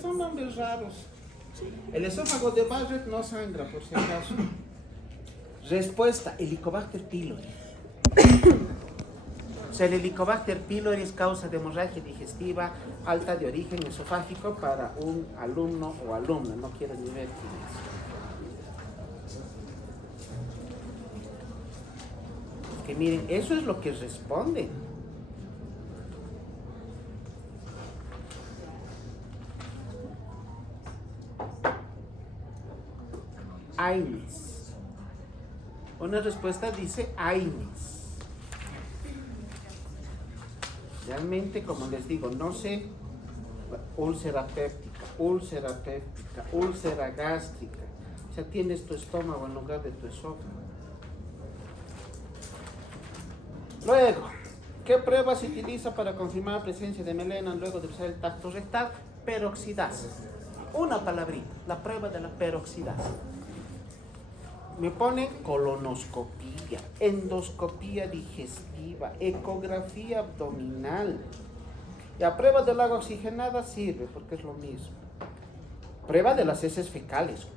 son nombres raros. El esófago de Barrett no sangra, por si acaso. Respuesta, Helicobacter pylori. O sea, el Helicobacter pylori es causa de hemorragia digestiva alta de origen esofágico para un alumno o alumna. No quiero ni ver quién es. Que miren, eso es lo que responden. AINES. Una respuesta dice AINES. Realmente, como les digo, no sé, úlcera péptica, úlcera gástrica. O sea, tienes tu estómago en lugar de tu esófago. Luego, ¿qué prueba se utiliza para confirmar la presencia de melena luego de usar el tacto rectal? Peroxidasa. Una palabrita, la prueba de la peroxidasa. Me ponen colonoscopía, endoscopía digestiva, ecografía abdominal. La prueba del agua oxigenada sirve porque es lo mismo. Prueba de las heces fecales.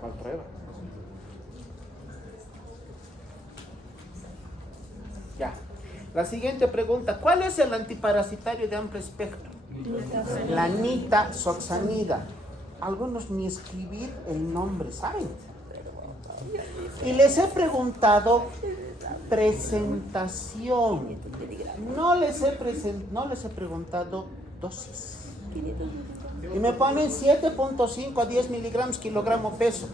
¿Cuál prueba? Ya. La siguiente pregunta, ¿cuál es el antiparasitario de amplio espectro? La nitazoxanida. Algunos ni escribir el nombre saben. Y les he preguntado presentación. No les he preguntado dosis. Y me ponen 7.5 a 10 miligramos kilogramo peso.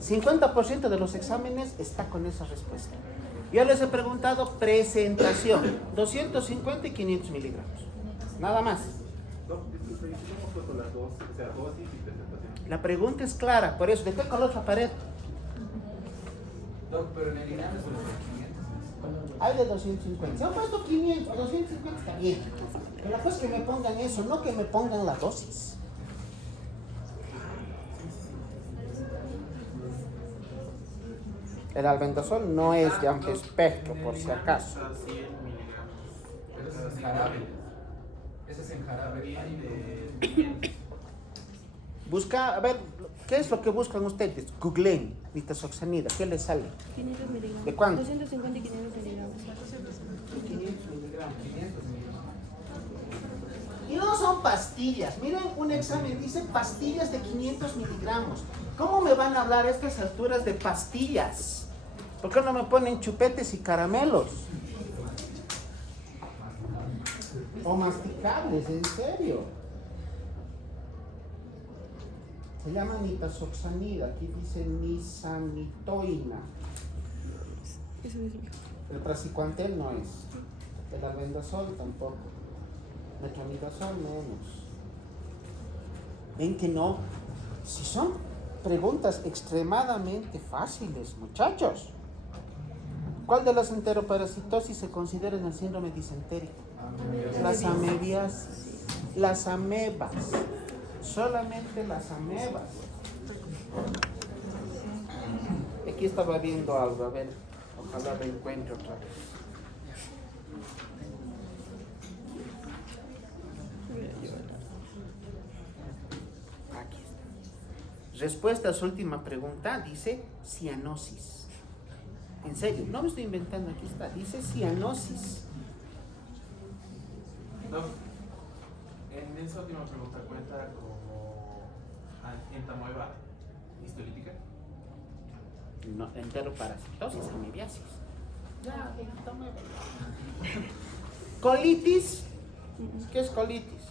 50% de los exámenes está con esa respuesta. Yo les he preguntado presentación. 250 y 500 miligramos. Nada más. La pregunta es clara, por eso, ¿de qué color la pared? Pero en el INAM es 500. Hay de 250. Se han puesto 500, 250 está bien. Pero la cosa es que me pongan eso, no que me pongan la dosis. El albendazol no es de amplio espectro, por si acaso. Ese es en jarabe. Ese es en jarabe. Busca, a ver, ¿qué es lo que buscan ustedes? Googleen, nitazoxanida, ¿qué les sale? 500 miligramos. ¿De cuánto? 250 y 500 miligramos. 500 miligramos. Y no son pastillas. Miren, un examen dice pastillas de 500 miligramos. ¿Cómo me van a hablar a estas alturas de pastillas? ¿Por qué no me ponen chupetes y caramelos? O masticables, en serio. Se llama nitazoxanida, aquí dice nisamitoína. El praziquantel no es. El albendazol tampoco. Metronidazol menos. ¿Ven que no? Si son preguntas extremadamente fáciles, muchachos. ¿Cuál de las enteroparasitosis se considera en el síndrome disentérico? Las amebiasis, las amebas. Solamente las amebas. Aquí estaba viendo algo, a ver, ojalá lo encuentre otra vez. Aquí está. Respuesta a su última pregunta dice cianosis. En serio, no me estoy inventando, aquí está, dice cianosis. En esa última pregunta, ¿cuenta como entamoeba histolítica? No, enteroparasitosis, amebiasis. Ya, entamoeba. Colitis. ¿Qué es colitis?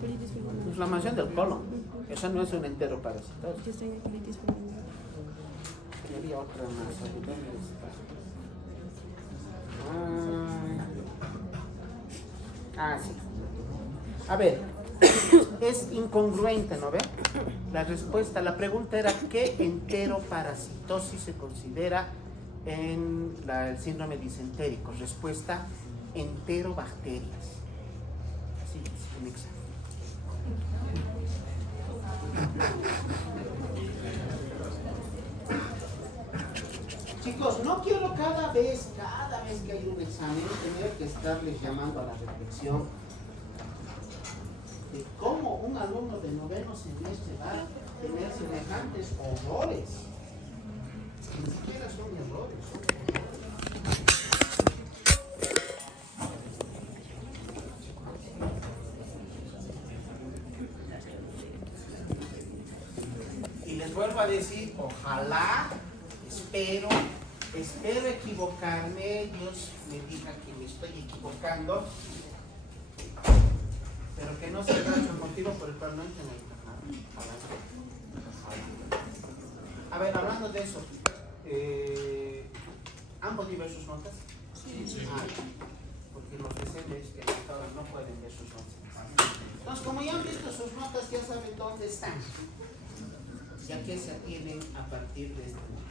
Colitis pulmonar. Inflamación del colon. Eso no es un enteroparasitosis. Yo estoy en colitis pulmonar. Quería otra más. ¿Dónde está? Sí. A ver, es incongruente, ¿no ve? La respuesta, la pregunta era ¿qué enteroparasitosis se considera en el síndrome disentérico? Respuesta, enterobacterias. Así es, en examen. Chicos, no quiero cada vez que hay un examen tener que estarles llamando a la reflexión. de cómo un alumno de noveno semestre va a tener semejantes horrores. Ni siquiera son errores, son horrores. Y les vuelvo a decir, ojalá, espero equivocarme, Dios me diga que me estoy equivocando, pero que no sea el motivo por el cual no entren al internado. A ver, hablando de eso, ¿han podido ver sus notas? Sí. Porque los decentes que no pueden ver sus notas. Entonces, como ya han visto sus notas, ya saben dónde están. Ya que se atienen a partir de este momento.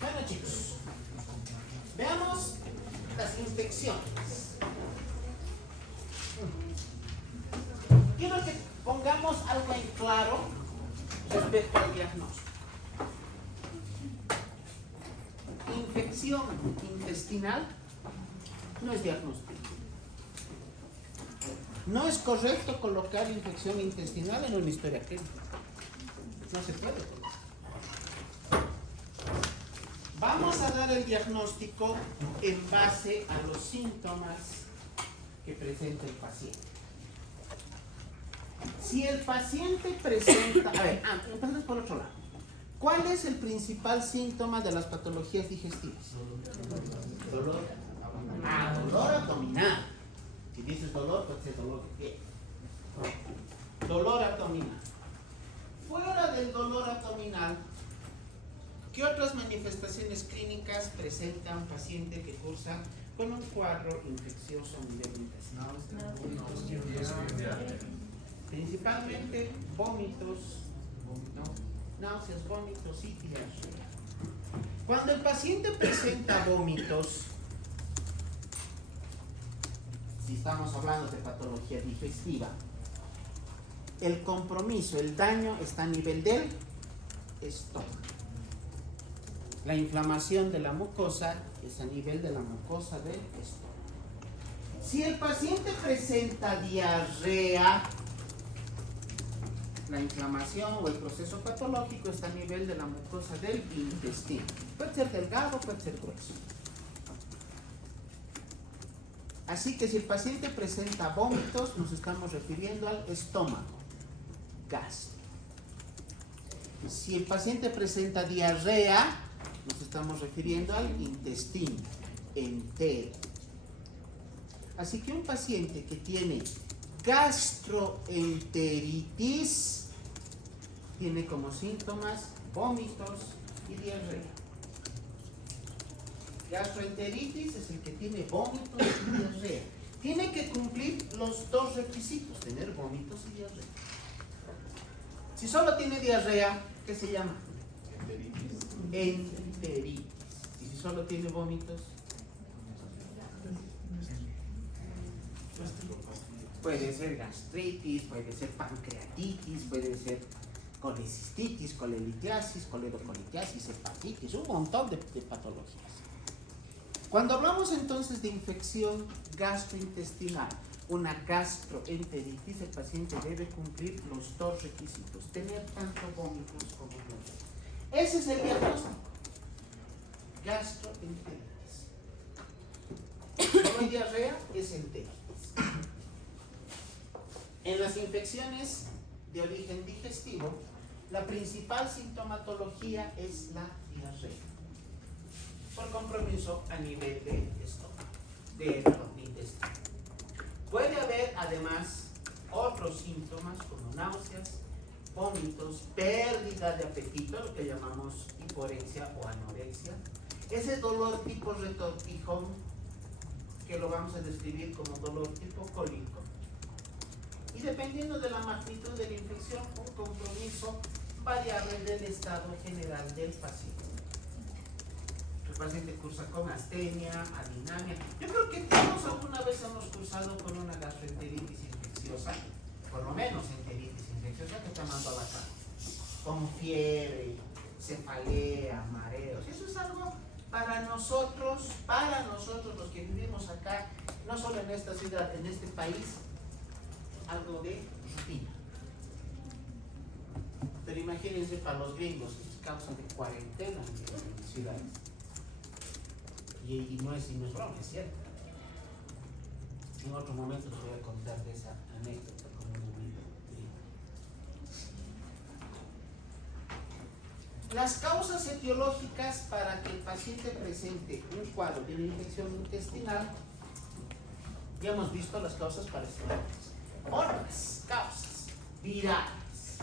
Bueno, chicos, veamos las infecciones. Quiero que pongamos algo en claro respecto al diagnóstico. Infección intestinal no es diagnóstico. No es correcto colocar infección intestinal en una historia clínica. No se puede. Vamos a dar el diagnóstico en base a los síntomas que presenta el paciente. Si el paciente presenta... A ver, empezamos por otro lado. ¿Cuál es el principal síntoma de las patologías digestivas? Dolor. Dolor abdominal. Si dices dolor, puede ser dolor de pie. Dolor abdominal. Fuera del dolor abdominal, ¿qué otras manifestaciones clínicas presenta un paciente que cursa con un cuadro infeccioso a nivel intestinal? Principalmente vómitos, náuseas, vómitos y diarrea. Cuando el paciente presenta vómitos, si estamos hablando de patología digestiva, el compromiso, el daño está a nivel del estómago. La inflamación de la mucosa es a nivel de la mucosa del estómago. Si el paciente presenta diarrea, la inflamación o el proceso patológico está a nivel de la mucosa del intestino. Puede ser delgado, puede ser grueso. Así que si el paciente presenta vómitos, nos estamos refiriendo al estómago, gastro. Si el paciente presenta diarrea, nos estamos refiriendo al intestino entero. Así que un paciente que tiene gastroenteritis tiene como síntomas vómitos y diarrea. Gastroenteritis es el que tiene vómitos y diarrea. Tiene que cumplir los dos requisitos, tener vómitos y diarrea. Si solo tiene diarrea, ¿qué se llama? Enteritis. Y si solo tiene vómitos, puede ser gastritis, puede ser pancreatitis, puede ser colecistitis, colelitiasis, coledocolitiasis, hepatitis, un montón de patologías. Cuando hablamos entonces de infección gastrointestinal, una gastroenteritis, el paciente debe cumplir los dos requisitos, tener tanto vómitos como diarrea. Ese es el diagnóstico. Gastroenteritis. No hay diarrea, es enteritis. En las infecciones de origen digestivo, la principal sintomatología es la diarrea, por compromiso a nivel del estómago, del intestino. Puede haber además otros síntomas como náuseas, vómitos, pérdida de apetito, lo que llamamos hiporexia o anorexia, ese dolor tipo retortijón que lo vamos a describir como dolor tipo cólico. Y dependiendo de la magnitud de la infección, un compromiso variable del estado general del paciente. El paciente cursa con astenia, adinamia. Yo creo que todos alguna vez hemos cursado con una gastroenteritis infecciosa, por lo menos enteritis infecciosa que te mandó a la cama, con fiebre, cefalea, mareos. Eso es algo para nosotros los que vivimos acá, no solo en esta ciudad, en este país, algo de rutina. Pero imagínense para los gringos, es causa de cuarentena en las ciudades. Y no es broma, es cierto. En otro momento les voy a contar de esa anécdota con un amigo. Las causas etiológicas para que el paciente presente un cuadro de una infección intestinal, ya hemos visto las causas parasitarias. Otras causas virales.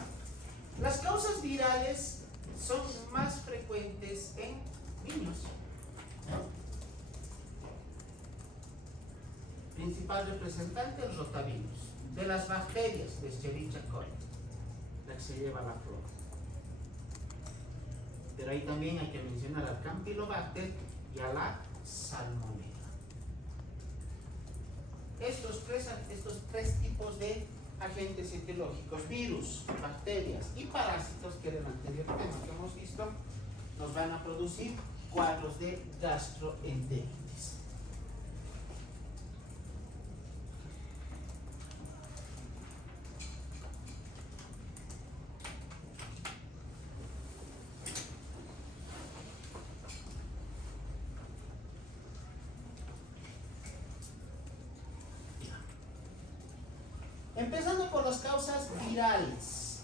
Las causas virales son más frecuentes en niños. Principal representante, el rotavirus. De las bacterias, de Escherichia coli, la que se lleva la flor. Pero ahí también hay que mencionar al Campylobacter y a la Salmonella. Estos tres tipos de agentes etiológicos, virus, bacterias y parásitos, que era el anterior tema que hemos visto, nos van a producir cuadros de gastroenteritis. Empezando por las causas virales.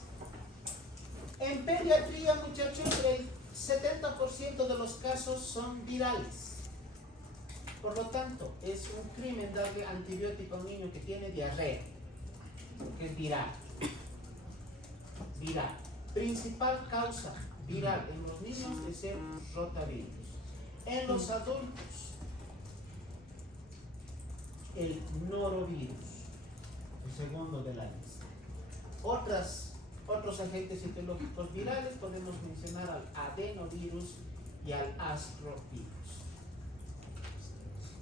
En pediatría, muchachos, el 70% de los casos son virales. Por lo tanto, es un crimen darle antibiótico a un niño que tiene diarrea, que es viral. Viral. Principal causa viral en los niños es el rotavirus. En los adultos, el norovirus. Segundo de la lista. Otros agentes etiológicos virales podemos mencionar al adenovirus y al astrovirus.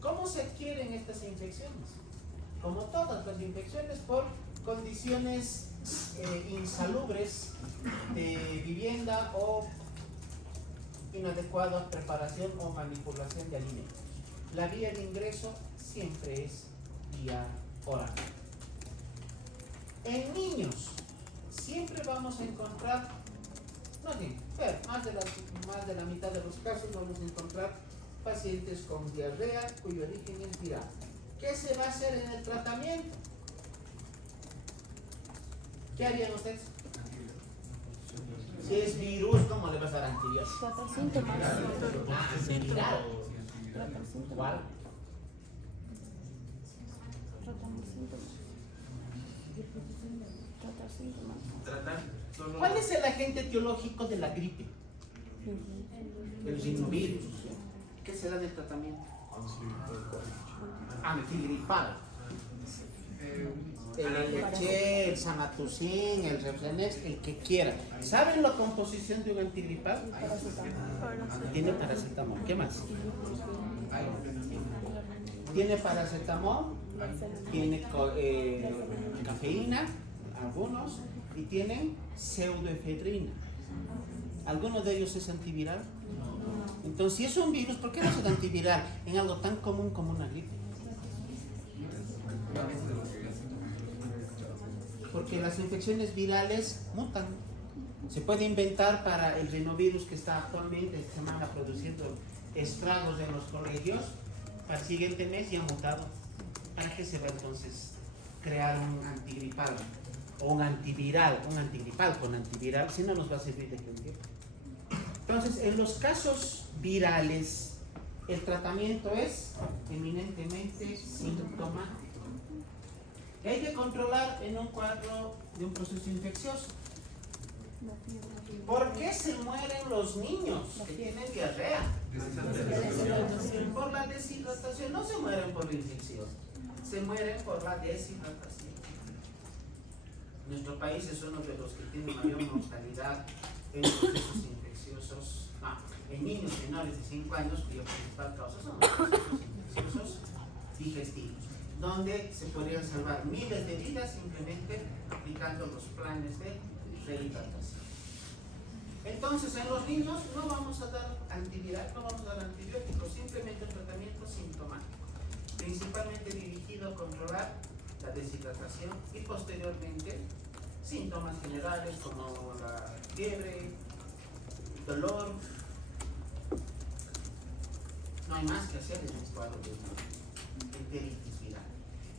¿Cómo se adquieren estas infecciones? Como todas las infecciones, por condiciones insalubres de vivienda o inadecuada preparación o manipulación de alimentos. La vía de ingreso siempre es vía oral. En niños siempre vamos a encontrar, pero más de la mitad de los casos vamos a encontrar pacientes con diarrea cuyo origen es viral. ¿Qué se va a hacer en el tratamiento? ¿Qué harían ustedes? Si es virus, ¿cómo le vas a dar antibiótico? Tratar síntomas. Viral. Tratar síntomas. ¿Cuál? Tratar síntomas. Tratar síntomas. Tratar solo. ¿Cuál es el agente etiológico de la gripe? El rinovirus. ¿Qué se da en el tratamiento? Antigripal. El Elechel, el Sanatucin, el Reflenex, el que quiera. ¿Saben la composición de un antigripal? Tiene paracetamol. ¿Qué más? Tiene paracetamol, tiene cafeína, algunos, y tienen pseudoefedrina. ¿Alguno de ellos es antiviral? Entonces, si es un virus, ¿por qué no es antiviral en algo tan común como una gripe? Porque las infecciones virales mutan. Se puede inventar para el rinovirus que está actualmente esta semana produciendo estragos en los colegios, para el siguiente mes ya mutado. ¿Para qué se va entonces crear un antigripal o un antiviral, un antigripal con antiviral, si no nos va a servir de tiempo? Entonces, en los casos virales, el tratamiento es eminentemente sintomático. Y hay que controlar en un cuadro de un proceso infeccioso. ¿Por qué se mueren los niños que tienen diarrea? Por la deshidratación. No se mueren por la infección, se mueren por la deshidratación. Nuestro país es uno de los que tiene mayor mortalidad en procesos infecciosos, en niños menores de 5 años, cuya principal causa son los procesos infecciosos digestivos, donde se podrían salvar miles de vidas simplemente aplicando los planes de rehidratación. Entonces, en los niños no vamos a dar antiviral, no vamos a dar antibióticos, simplemente un tratamiento sintomático, principalmente dirigido a controlar la deshidratación y posteriormente síntomas generales como la fiebre, dolor. No hay más que hacer en el cuadro de una enteritis viral.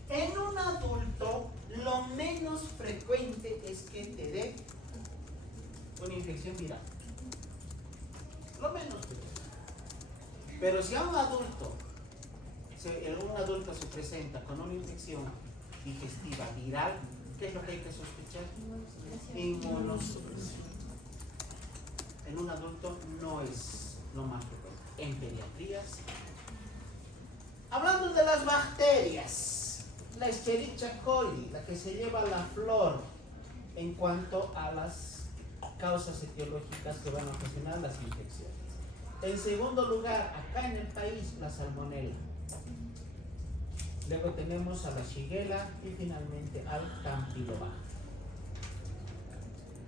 En un adulto, lo menos frecuente es que te dé una infección viral. Lo menos frecuente. Pero si a un adulto se presenta con una infección digestiva viral, ¿qué es lo que hay que sospechar? Inmunosupresión. En un adulto no es lo más frecuente. En pediatría sí. Hablando de las bacterias, la Escherichia coli, la que se lleva la flor en cuanto a las causas etiológicas que van a ocasionar las infecciones. En segundo lugar, acá en el país, la salmonella. Luego tenemos a la Shigella y finalmente al Campylobacter.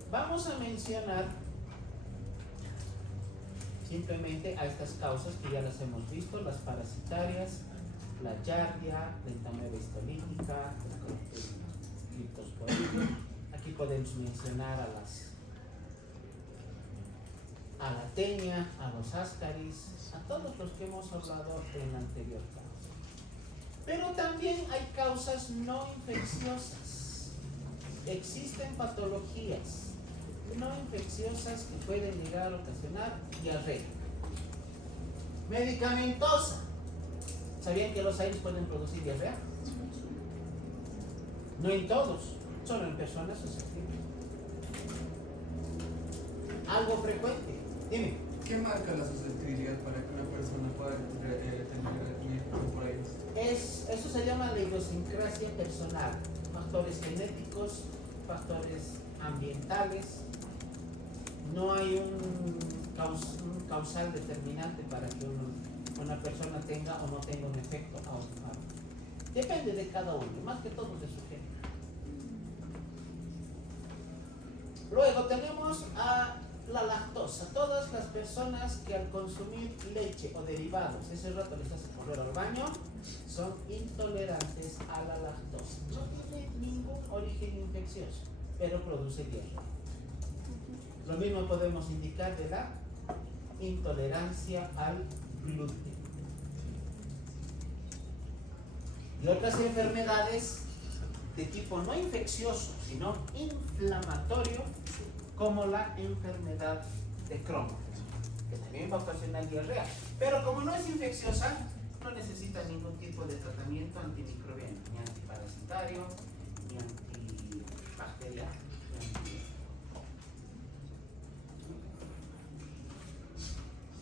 Vamos a mencionar simplemente a estas causas que ya las hemos visto, las parasitarias, la Giardia, la entamoeba histolítica, el Cryptosporidium. Aquí podemos mencionar a la tenia, a los ascaris, a todos los que hemos hablado en la anterior causa. Pero también hay causas no infecciosas. Existen patologías no infecciosas que pueden llegar a ocasionar diarrea. Medicamentosa. ¿Sabían que los aires pueden producir diarrea? No en todos, solo en personas susceptibles. Algo frecuente. Dime. ¿Qué marca la susceptibilidad para que una persona pueda tener temporadas? Eso se llama la idiosincrasia personal. Factores genéticos, factores ambientales. No hay un causal determinante para que una persona tenga o no tenga un efecto automático. Depende de cada uno, más que todo de su género. Luego tenemos a la lactosa. Todas las personas que al consumir leche o derivados, ese rato les hace correr al baño, son intolerantes a la lactosa. No tiene ningún origen infeccioso, pero produce diarrea. Lo mismo podemos indicar de la intolerancia al gluten. Y otras enfermedades de tipo no infeccioso, sino inflamatorio, como la enfermedad de Crohn, que también va a ocasionar diarrea. Pero como no es infecciosa, no necesita ningún tipo de tratamiento antimicrobiano, ni antiparasitario, ni antibacteriano.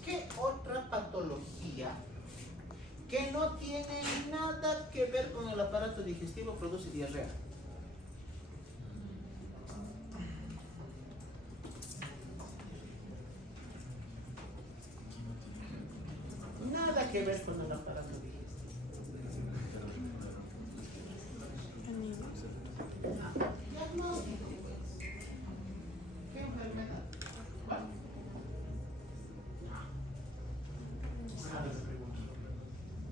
¿Qué otra patología que no tiene nada que ver con el aparato digestivo produce diarrea? Nada que ver con el aparato digestivo. Diagnóstico. ¿Qué enfermedad? ¿Cuál?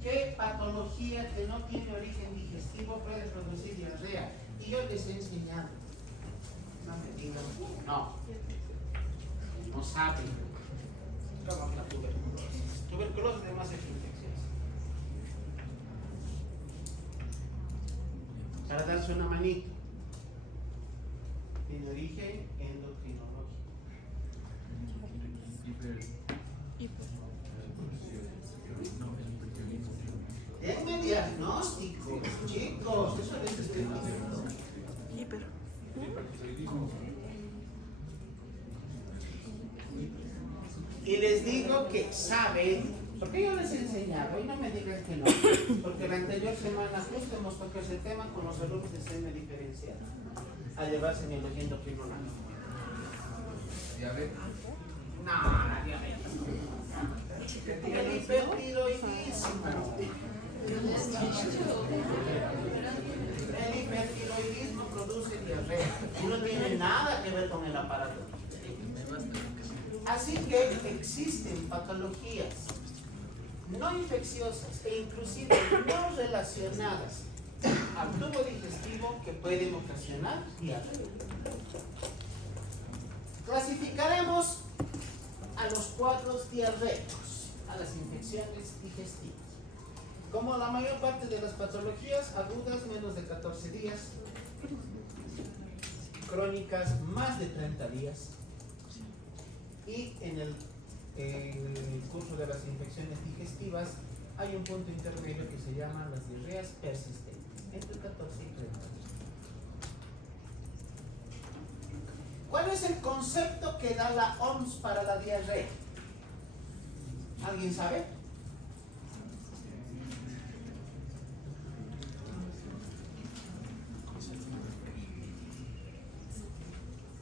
¿Qué patología que no tiene origen digestivo puede producir diarrea? Y yo les he enseñado. No me digan, no. No saben. ¿Cómo la tuberculosis? Tuberculosis además es infecciosa. Para darse una manito. Tiene origen endocrinológico. Denme diagnóstico, chicos, eso es Hiper. Y les digo que saben, porque yo les he enseñado, y no me digan que no, porque la anterior semana justo hemos tocado ese tema con los alumnos de SEME diferencial, a llevarse biología endocrinológica. ¿Diabetes? No, la diabetes. El hipertiroidismo. El hipertiroidismo produce diarrea y no tiene nada que ver con el aparato. Así que existen patologías no infecciosas e inclusive no relacionadas al tubo digestivo que pueden ocasionar diarrea. Clasificaremos a los cuadros diarreicos, a las infecciones digestivas. Como la mayor parte de las patologías agudas, menos de 14 días, crónicas, más de 30 días, y en el curso de las infecciones digestivas hay un punto intermedio que se llama las diarreas persistentes, entre 14 y 30 días. ¿Cuál es el concepto que da la OMS para la diarrea? ¿Alguien sabe?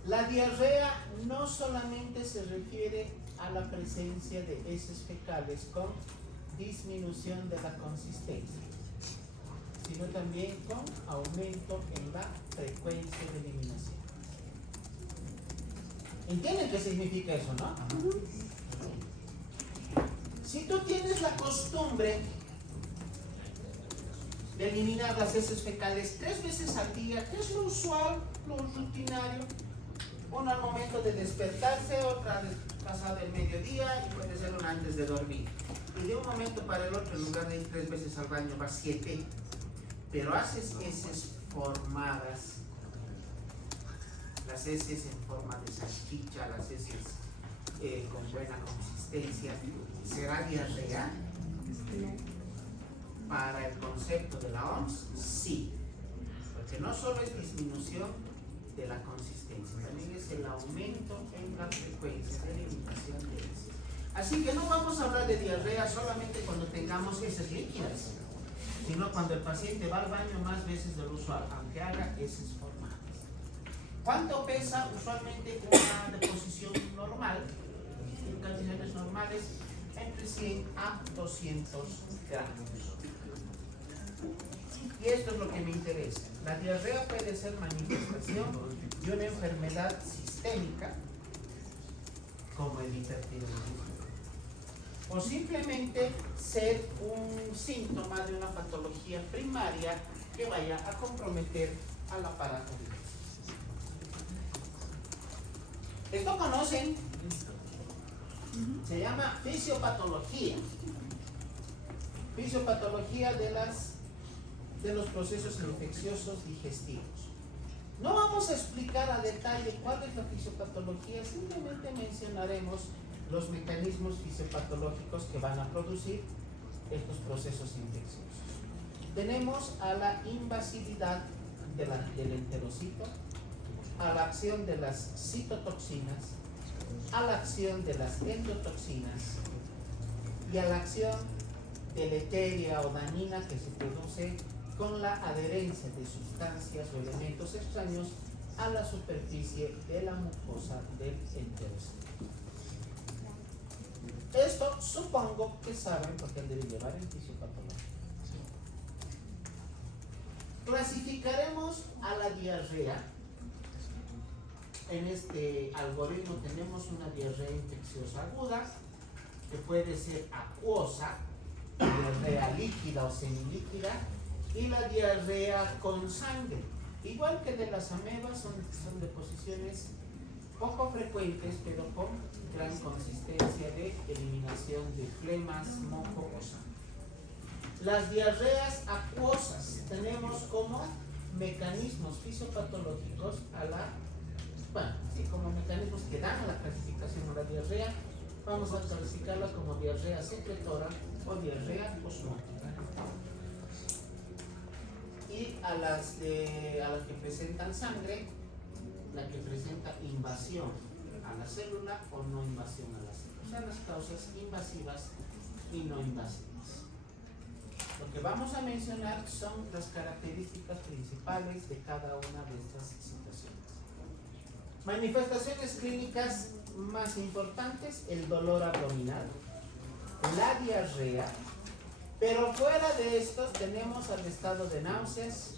La diarrea no solamente se refiere a la presencia de heces fecales con disminución de la consistencia, sino también con aumento en la frecuencia de eliminación. ¿Entienden qué significa eso, no? Si tú tienes la costumbre de eliminar las heces fecales 3 veces al día, que es lo usual, lo rutinario, una al momento de despertarse, otra pasado el mediodía y puede ser una antes de dormir. Y de un momento para el otro, en lugar de ir 3 veces al baño, vas 7, pero haces heces formadas, las heces en forma de salchicha, las heces con buena consistencia. ¿Será diarrea? Para el concepto de la OMS, sí, porque no solo es disminución de la consistencia, también es el aumento en la frecuencia de eliminación de heces. Así que no vamos a hablar de diarrea solamente cuando tengamos heces líquidas, sino cuando el paciente va al baño más veces de lo usual, aunque haga heces formadas. ¿Cuánto pesa usualmente una deposición normal? En condiciones normales, entre 100 a 200 gramos. Y esto es lo que me interesa. La diarrea puede ser manifestación de una enfermedad sistémica, como el hipertiroidismo, o simplemente ser un síntoma de una patología primaria que vaya a comprometer al aparato digestivo. Esto conocen, se llama fisiopatología. Fisiopatología de los procesos infecciosos digestivos. No vamos a explicar a detalle cuál es la fisiopatología, simplemente mencionaremos los mecanismos fisiopatológicos que van a producir estos procesos infecciosos. Tenemos a la invasividad del enterocito, a la acción de las citotoxinas, a la acción de las endotoxinas y a la acción deletérea o dañina que se produce con la adherencia de sustancias o elementos extraños a la superficie de la mucosa del enterocito. Esto supongo que saben porque debe llevar en fisiopatología. Clasificaremos a la diarrea. En este algoritmo tenemos una diarrea infecciosa aguda, que puede ser acuosa, diarrea líquida o semilíquida, y la diarrea con sangre. Igual que de las amebas, son deposiciones poco frecuentes, pero con gran consistencia de eliminación de flemas, moco o sangre. Las diarreas acuosas tenemos como mecanismos fisiopatológicos como mecanismos que dan a la clasificación a la diarrea. Vamos a clasificarla como diarrea secretora o diarrea osmótica. Y a las que presentan sangre, la que presenta invasión a la célula o no invasión a la célula. O sea, las causas invasivas y no invasivas. Lo que vamos a mencionar son las características principales de cada una de estas situaciones. Manifestaciones clínicas más importantes: el dolor abdominal, la diarrea, pero fuera de estos tenemos el estado de náuseas,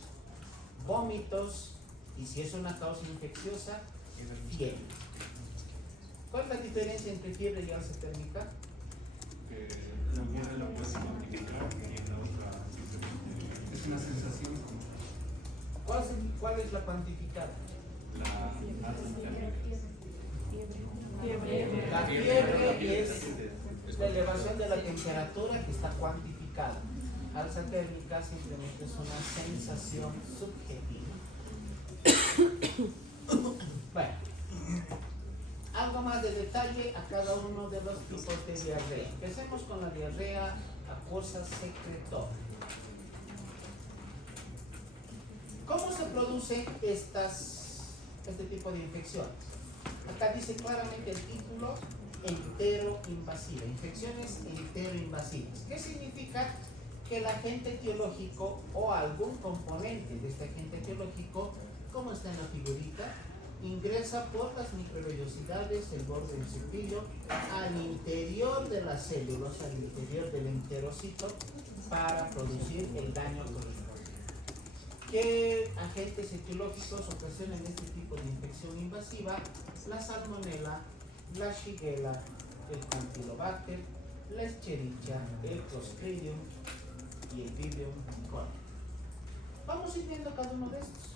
vómitos y, si es una causa infecciosa, fiebre. ¿Cuál es la diferencia entre fiebre y alza térmica? La fiebre la puedes cuantificar y la otra simplemente Es una sensación. ¿Cuál es la cuantificada? la alza térmica. La fiebre es la elevación de la temperatura que está cuantificada. Alza térmica simplemente es una sensación subjetiva. Bueno, algo más de detalle a cada uno de los tipos de diarrea. Empecemos con la diarrea acuosa secretora. ¿Cómo se producen este tipo de infecciones? Acá dice claramente el título, enteroinvasiva, infecciones enteroinvasivas. ¿Qué significa? Que el agente etiológico o algún componente de este agente etiológico, como está en la figurita, ingresa por las microvellosidades, el borde del cepillo, al interior de las células, al interior del enterocito, para producir el daño correspondiente. ¿Qué agentes etiológicos ocasionan este tipo de infección invasiva? La salmonela, la shigella, el campylobacter, la escherichia, el clostridium y el vibrio coli. Vamos a ir viendo cada uno de estos.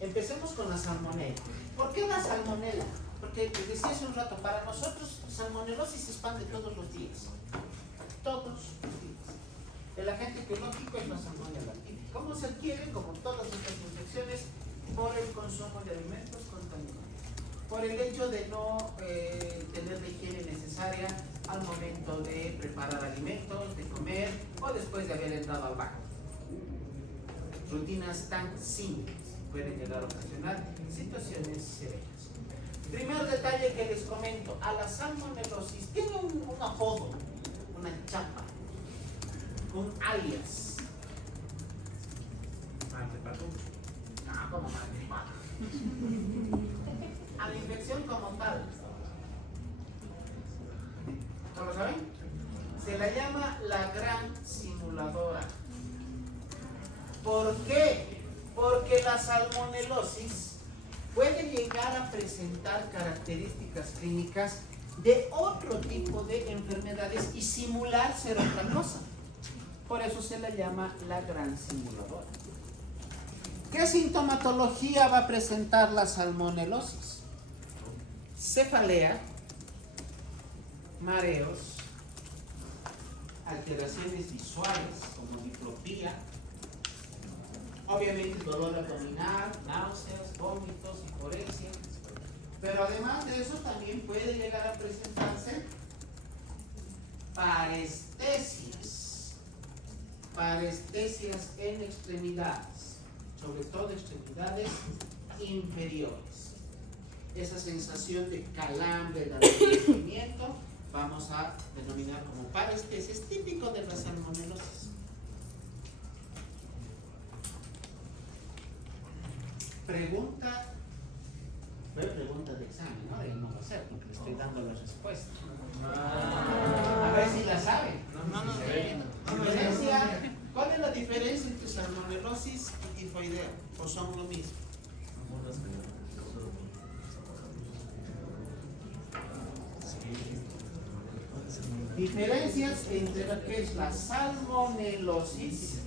Empecemos con la salmonela. ¿Por qué la salmonela? Porque les decía hace un rato, para nosotros salmonelosis se expande todos los días. Todos los días. El agente etiológico es la salmonela. ¿Y cómo se adquiere? Como todas estas infecciones, por el consumo de alimentos contaminados. Por el hecho de no tener la higiene necesaria al momento de preparar alimentos, de comer o después de haber entrado al baño. Rutinas tan simples pueden llegar a ocasionar situaciones severas. Primer detalle que les comento, a la salmonelosis tiene un apodo, una chapa, un alias. No, como mantepato. A la infección como tal. ¿No lo saben? Se la llama la gran simuladora. ¿Por qué? Porque la salmonelosis puede llegar a presentar características clínicas de otro tipo de enfermedades y simular ser otra cosa. Por eso se la llama la gran simuladora. ¿Qué sintomatología va a presentar la salmonelosis? Cefalea, mareos, alteraciones visuales como diplopía, obviamente dolor abdominal, náuseas, vómitos, hiporexia, pero además de eso también puede llegar a presentarse parestesias en extremidades, sobre todo extremidades inferiores. Esa sensación de calambre, de adormecimiento, vamos a denominar como parestesia, es típico de la salmonelosis. Pregunta de examen, ¿no? Él no va a hacer porque le estoy dando la respuesta. A ver si la saben. ¿Cuál es la diferencia entre salmonelosis y tifoidea? ¿O son lo mismo? Diferencias entre lo que es la salmonelosis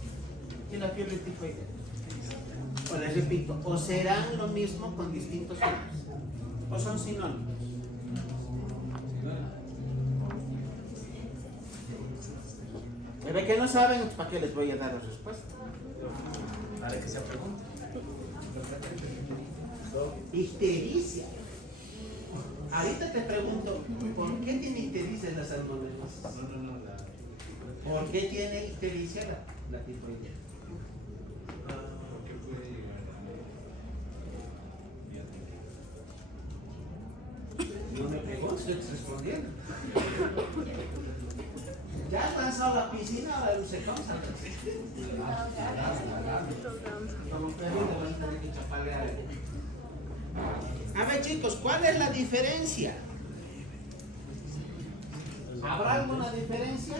y la fiebre tifoidea. O les repito, o serán lo mismo con distintos nombres, o son sinónimos. ¿Me ve que no saben? ¿Para qué les voy a dar la respuesta? Para que se pregunte. Ictericia. Ahorita te pregunto, ¿por qué tiene ictericia la salmonelosis? ¿Por qué tiene ictericia la tifoidea? Porque puede llegar No me pregunto, estoy respondiendo. Ya has lanzado la piscina, ahora se cansa. Como perrito van a tener que chapalear. A ver, chicos, ¿cuál es la diferencia? ¿Habrá alguna diferencia?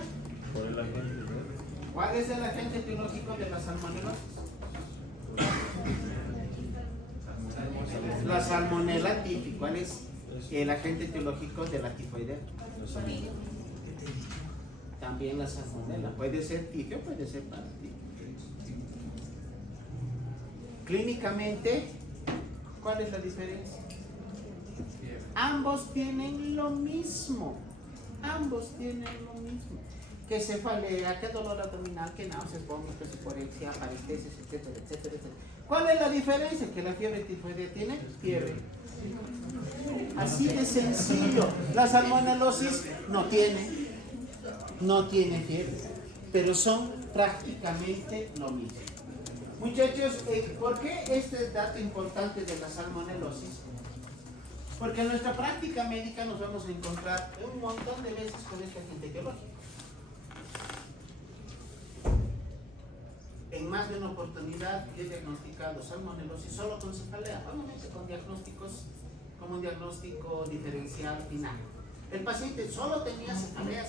¿Cuál es el agente etiológico de la salmonelosis? La salmonela típica. ¿Cuál es El agente etiológico de la tifoidea. También la salmonela. Puede ser tifio, puede ser paratifio. Clínicamente, ¿cuál es la diferencia? Ambos tienen lo mismo. Ambos tienen lo mismo. Que cefalea, que dolor abdominal, que náuseas, vómitos, hiporexia, paresthesia, etcétera, etcétera, etcétera. ¿Cuál es la diferencia? Que la fiebre tifoidea tiene fiebre. Así de sencillo. La salmonelosis no tiene fiebre, pero son prácticamente lo mismo. Muchachos, ¿por qué este dato importante de la salmonelosis? Porque en nuestra práctica médica nos vamos a encontrar un montón de veces con este agente etiológico. En más de una oportunidad he diagnosticado salmonelosis solo con cefalea, obviamente con diagnósticos como un diagnóstico diferencial final. El paciente solo tenía cefalea.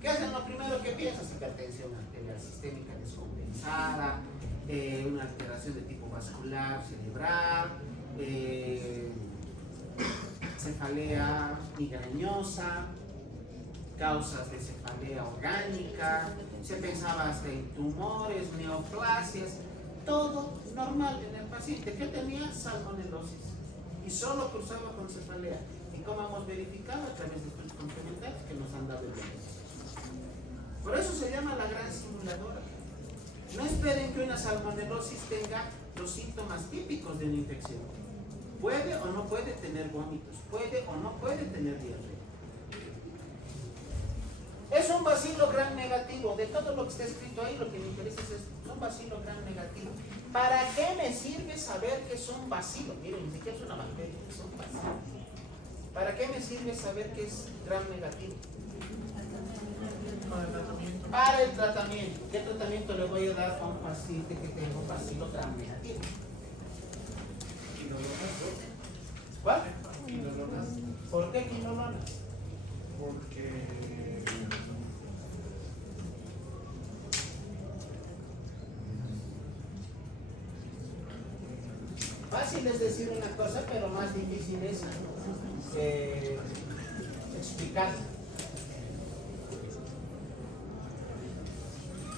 ¿Qué hacen? Lo primero que piensas, hipertensión arterial sistémica descompensada, una alteración de tipo vascular cerebral, cefalea migrañosa, causas de cefalea orgánica, se pensaba hasta en tumores, neoplasias, todo normal en el paciente que tenía salmonelosis y solo cursaba con cefalea. ¿Y cómo hemos verificado? A través de estudios complementarios que nos han dado el beneficio. Por eso se llama la gran simuladora. No esperen que una salmonelosis tenga los síntomas típicos de una infección. Puede o no puede tener vómitos, puede o no puede tener diarrea. Es un bacilo gram negativo. De todo lo que está escrito ahí, lo que me interesa es un bacilo gram negativo. ¿Para qué me sirve saber que es un bacilo? Miren, ni siquiera es una bacteria, es un bacilo. ¿Para qué me sirve saber que es gram negativo? Para el tratamiento. ¿Qué tratamiento le voy a dar a un paciente que tenga un bacilo gram negativo? ¿Cuál? Quinolonas. ¿Por qué quinolonas? Porque fácil es decir una cosa, pero más difícil es explicar.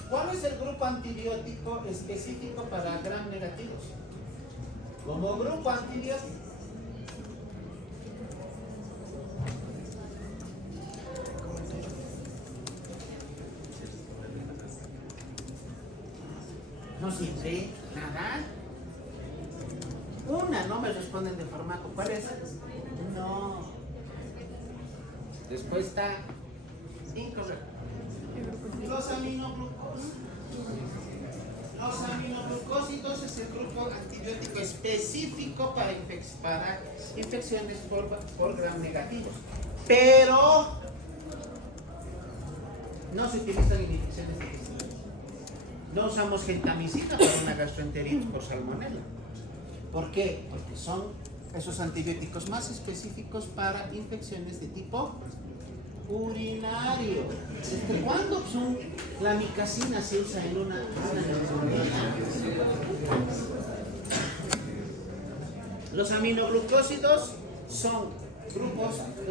¿Cuál es el grupo antibiótico específico para gram negativos? Como grupo antibiótico. No sirve nada. Una, no me responden de formato. ¿Cuál es? No. Respuesta incorrecta. Los aminoglucósidos. Los aminoglucósidos es el grupo antibiótico específico para infecciones por gram negativos. Pero no se utilizan en infecciones digestivas. No usamos gentamicina para una gastroenteritis por salmonela. ¿Por qué? Porque son esos antibióticos más específicos para infecciones de tipo urinario. ¿Desde cuándo la micacina se usa en una neumonía? Los aminoglucósidos son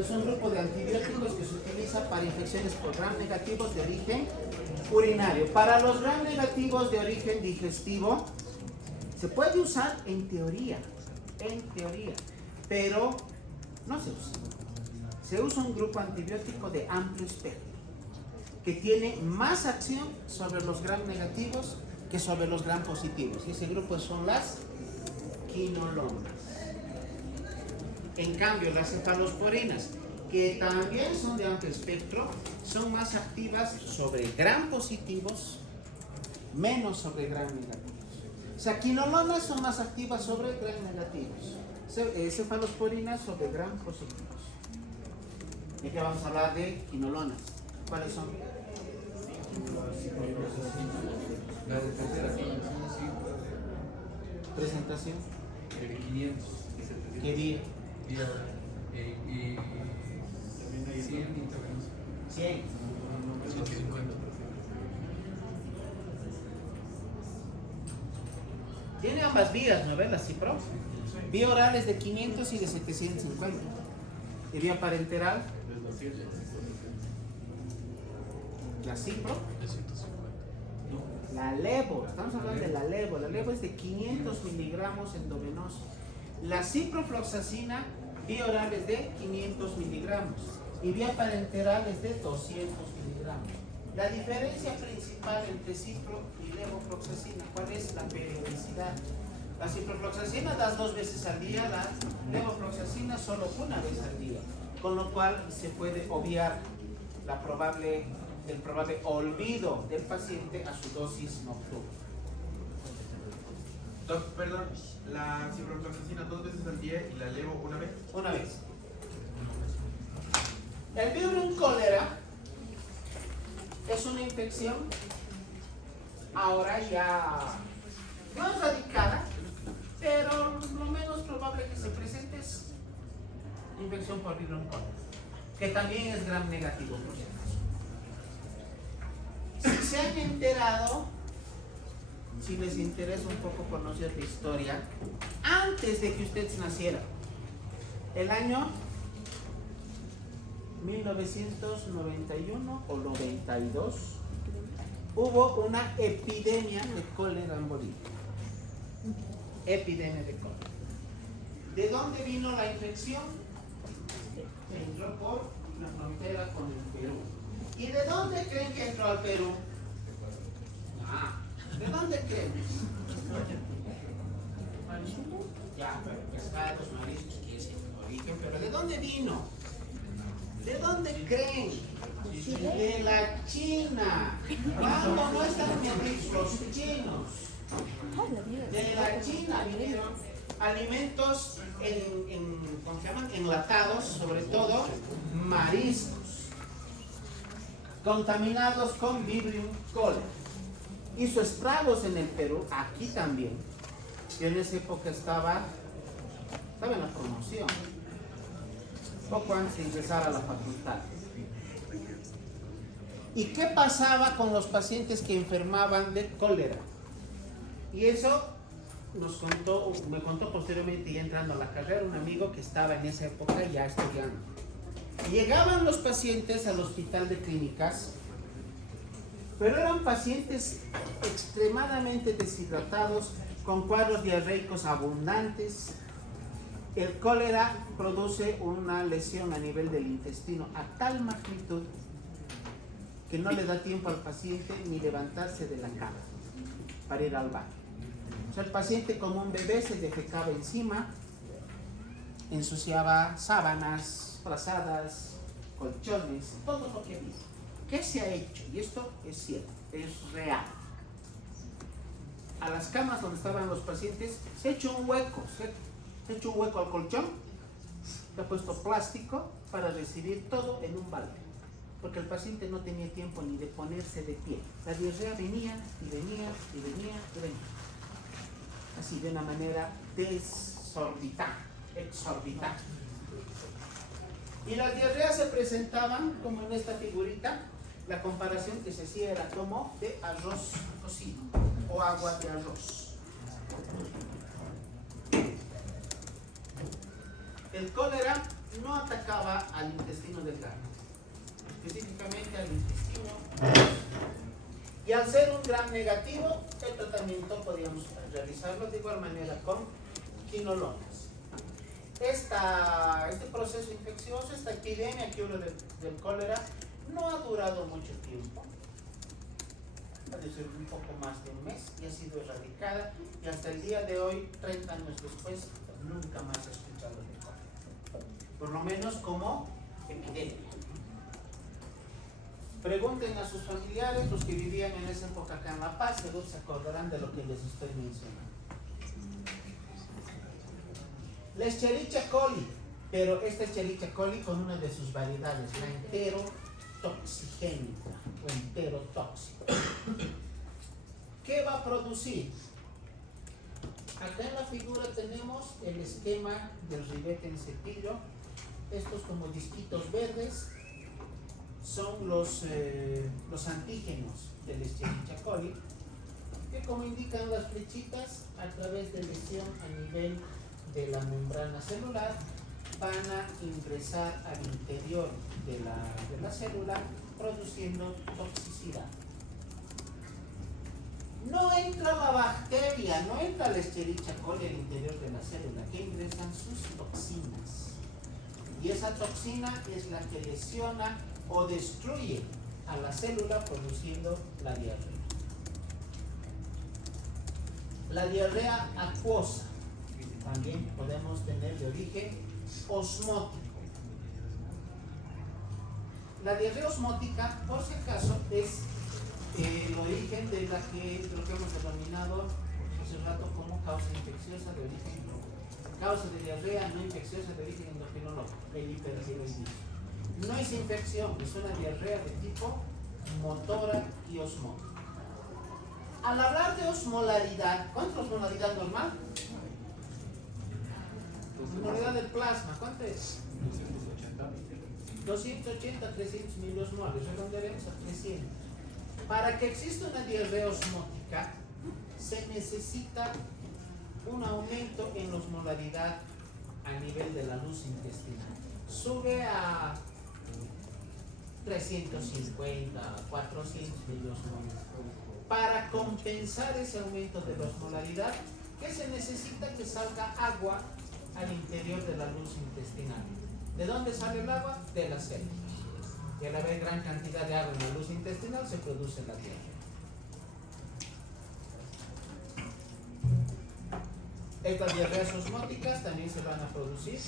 un grupo de antibióticos que se utiliza para infecciones por gram negativos de origen urinario. Para los gram negativos de origen digestivo se puede usar en teoría, pero no se usa. Se usa un grupo antibiótico de amplio espectro que tiene más acción sobre los gram negativos que sobre los gram positivos. Y ese grupo son las quinolonas. En cambio, las cefalosporinas, que también son de amplio espectro, son más activas sobre gram positivos, menos sobre gram negativos. O sea, quinolonas son más activas sobre gram negativos, cefalosporinas sobre gram positivos. Y aquí vamos a hablar de quinolonas. ¿Cuáles son? La de tercera Presentación. 500. ¿Qué día? Y 100 intervenciones. 100. 150. Tiene ambas vías, ¿no ves? La cipro. Vía oral es de 500 y de 750. Y vía parenteral, Es 200. la cipro. De 150. La levo, estamos hablando de la levo. La levo es de 500 miligramos endovenoso. La ciprofloxacina, vía oral es de 500 miligramos. Y vía parenteral es de 200 miligramos. La diferencia principal entre cipro y levofloxacina, ¿cuál es? La periodicidad. La ciprofloxacina das 2 veces al día, la levofloxacina solo 1 vez al día. Con lo cual se puede obviar el probable olvido del paciente a su dosis nocturna. Perdón, la ciprofloxacina 2 veces al día y la levo 1 vez. 1 vez. El vibrio cólera es una infección ahora ya no es radicada, pero lo menos probable que se presente es infección por vibrio cólera, que también es gram negativo por si acaso. Si se han enterado, si les interesa un poco conocer la historia, antes de que usted naciera, el año 1991 o 92, hubo una epidemia de cólera en Bolivia. Epidemia de cólera. ¿De dónde vino la infección? Entró por la frontera con el Perú. ¿Y de dónde creen que entró al Perú? ¿De dónde creen? Ya, pescados, mariscos, que es el origen, pero ¿de dónde vino? ¿De dónde creen? De la China. ¿Cuándo no están bien los chinos? De la China vinieron alimentos ¿cómo se llaman? Enlatados, sobre todo mariscos, contaminados con Vibrio cólera. Hizo estragos en el Perú, aquí también. Yo en esa época estaba en la promoción, poco antes de ingresar a la facultad. ¿Y qué pasaba con los pacientes que enfermaban de cólera? Y eso me contó posteriormente, ya entrando a la carrera, un amigo que estaba en esa época ya estudiando. Llegaban los pacientes al hospital de clínicas, pero eran pacientes extremadamente deshidratados, con cuadros diarreicos abundantes. El cólera produce una lesión a nivel del intestino a tal magnitud que no le da tiempo al paciente ni levantarse de la cama para ir al baño. O sea, el paciente como un bebé se defecaba encima, ensuciaba sábanas, frazadas, colchones, todo lo que había. ¿Qué se ha hecho? Y esto es cierto, es real. A las camas donde estaban los pacientes se ha hecho un hueco, ¿cierto? Se ha hecho un hueco al colchón, se ha puesto plástico para recibir todo en un balde, porque el paciente no tenía tiempo ni de ponerse de pie. La diarrea venía y venía y venía y venía. Así de una manera exorbitante. Y las diarreas se presentaban como en esta figurita. La comparación que se hacía era como de arroz cocido o agua de arroz. El cólera no atacaba al intestino delgado, específicamente al intestino. Y al ser un gram negativo, el tratamiento podíamos realizarlo de igual manera con quinolonas. Este proceso infeccioso, esta epidemia que hubo del cólera, no ha durado mucho tiempo. Ha de ser un poco más de un mes y ha sido erradicada. Y hasta el día de hoy, 30 años después, nunca más he escuchado de cólera. Por lo menos como epidemia. Pregunten a sus familiares, los que vivían en esa época acá en La Paz, seguro se acordarán de lo que les estoy mencionando. La Escherichia coli, pero esta Escherichia coli con una de sus variedades, la enterotoxigénica o enterotóxica. ¿Qué va a producir? Acá en la figura tenemos el esquema del ribete en cepillo. Estos como disquitos verdes son los antígenos del Escherichia coli. que, como indican las flechitas, a través de lesión a nivel de la membrana celular van a ingresar al interior de la célula, produciendo toxicidad. No entra la bacteria, no entra la Escherichia coli al interior de la célula, que ingresan sus toxinas. Y esa toxina es la que lesiona o destruye a la célula, produciendo la diarrea. La diarrea acuosa también podemos tener de origen osmótico. La diarrea osmótica, por si acaso, es el origen de lo que hemos denominado hace rato como causa infecciosa de origen, causa de diarrea no infecciosa de origen endocrinológico, el hipertiroidismo. No es infección, es una diarrea de tipo motora y osmótica. Al hablar de osmolaridad, ¿cuánto es osmolaridad normal? Osmolaridad del plasma, ¿cuánto es? 280, 300 miliosmoles, redondearemos a 300. Para que exista una diarrea osmótica, se necesita un aumento en la osmolaridad a nivel de la luz intestinal. Sube a 350, 400 miliosmoles. Para compensar ese aumento de la osmolaridad, ¿qué se necesita? Que salga agua al interior de la luz intestinal. ¿De dónde sale el agua? De las células. Y al haber gran cantidad de agua en la luz intestinal, se produce la diarrea. Estas diarreas osmóticas también se van a producir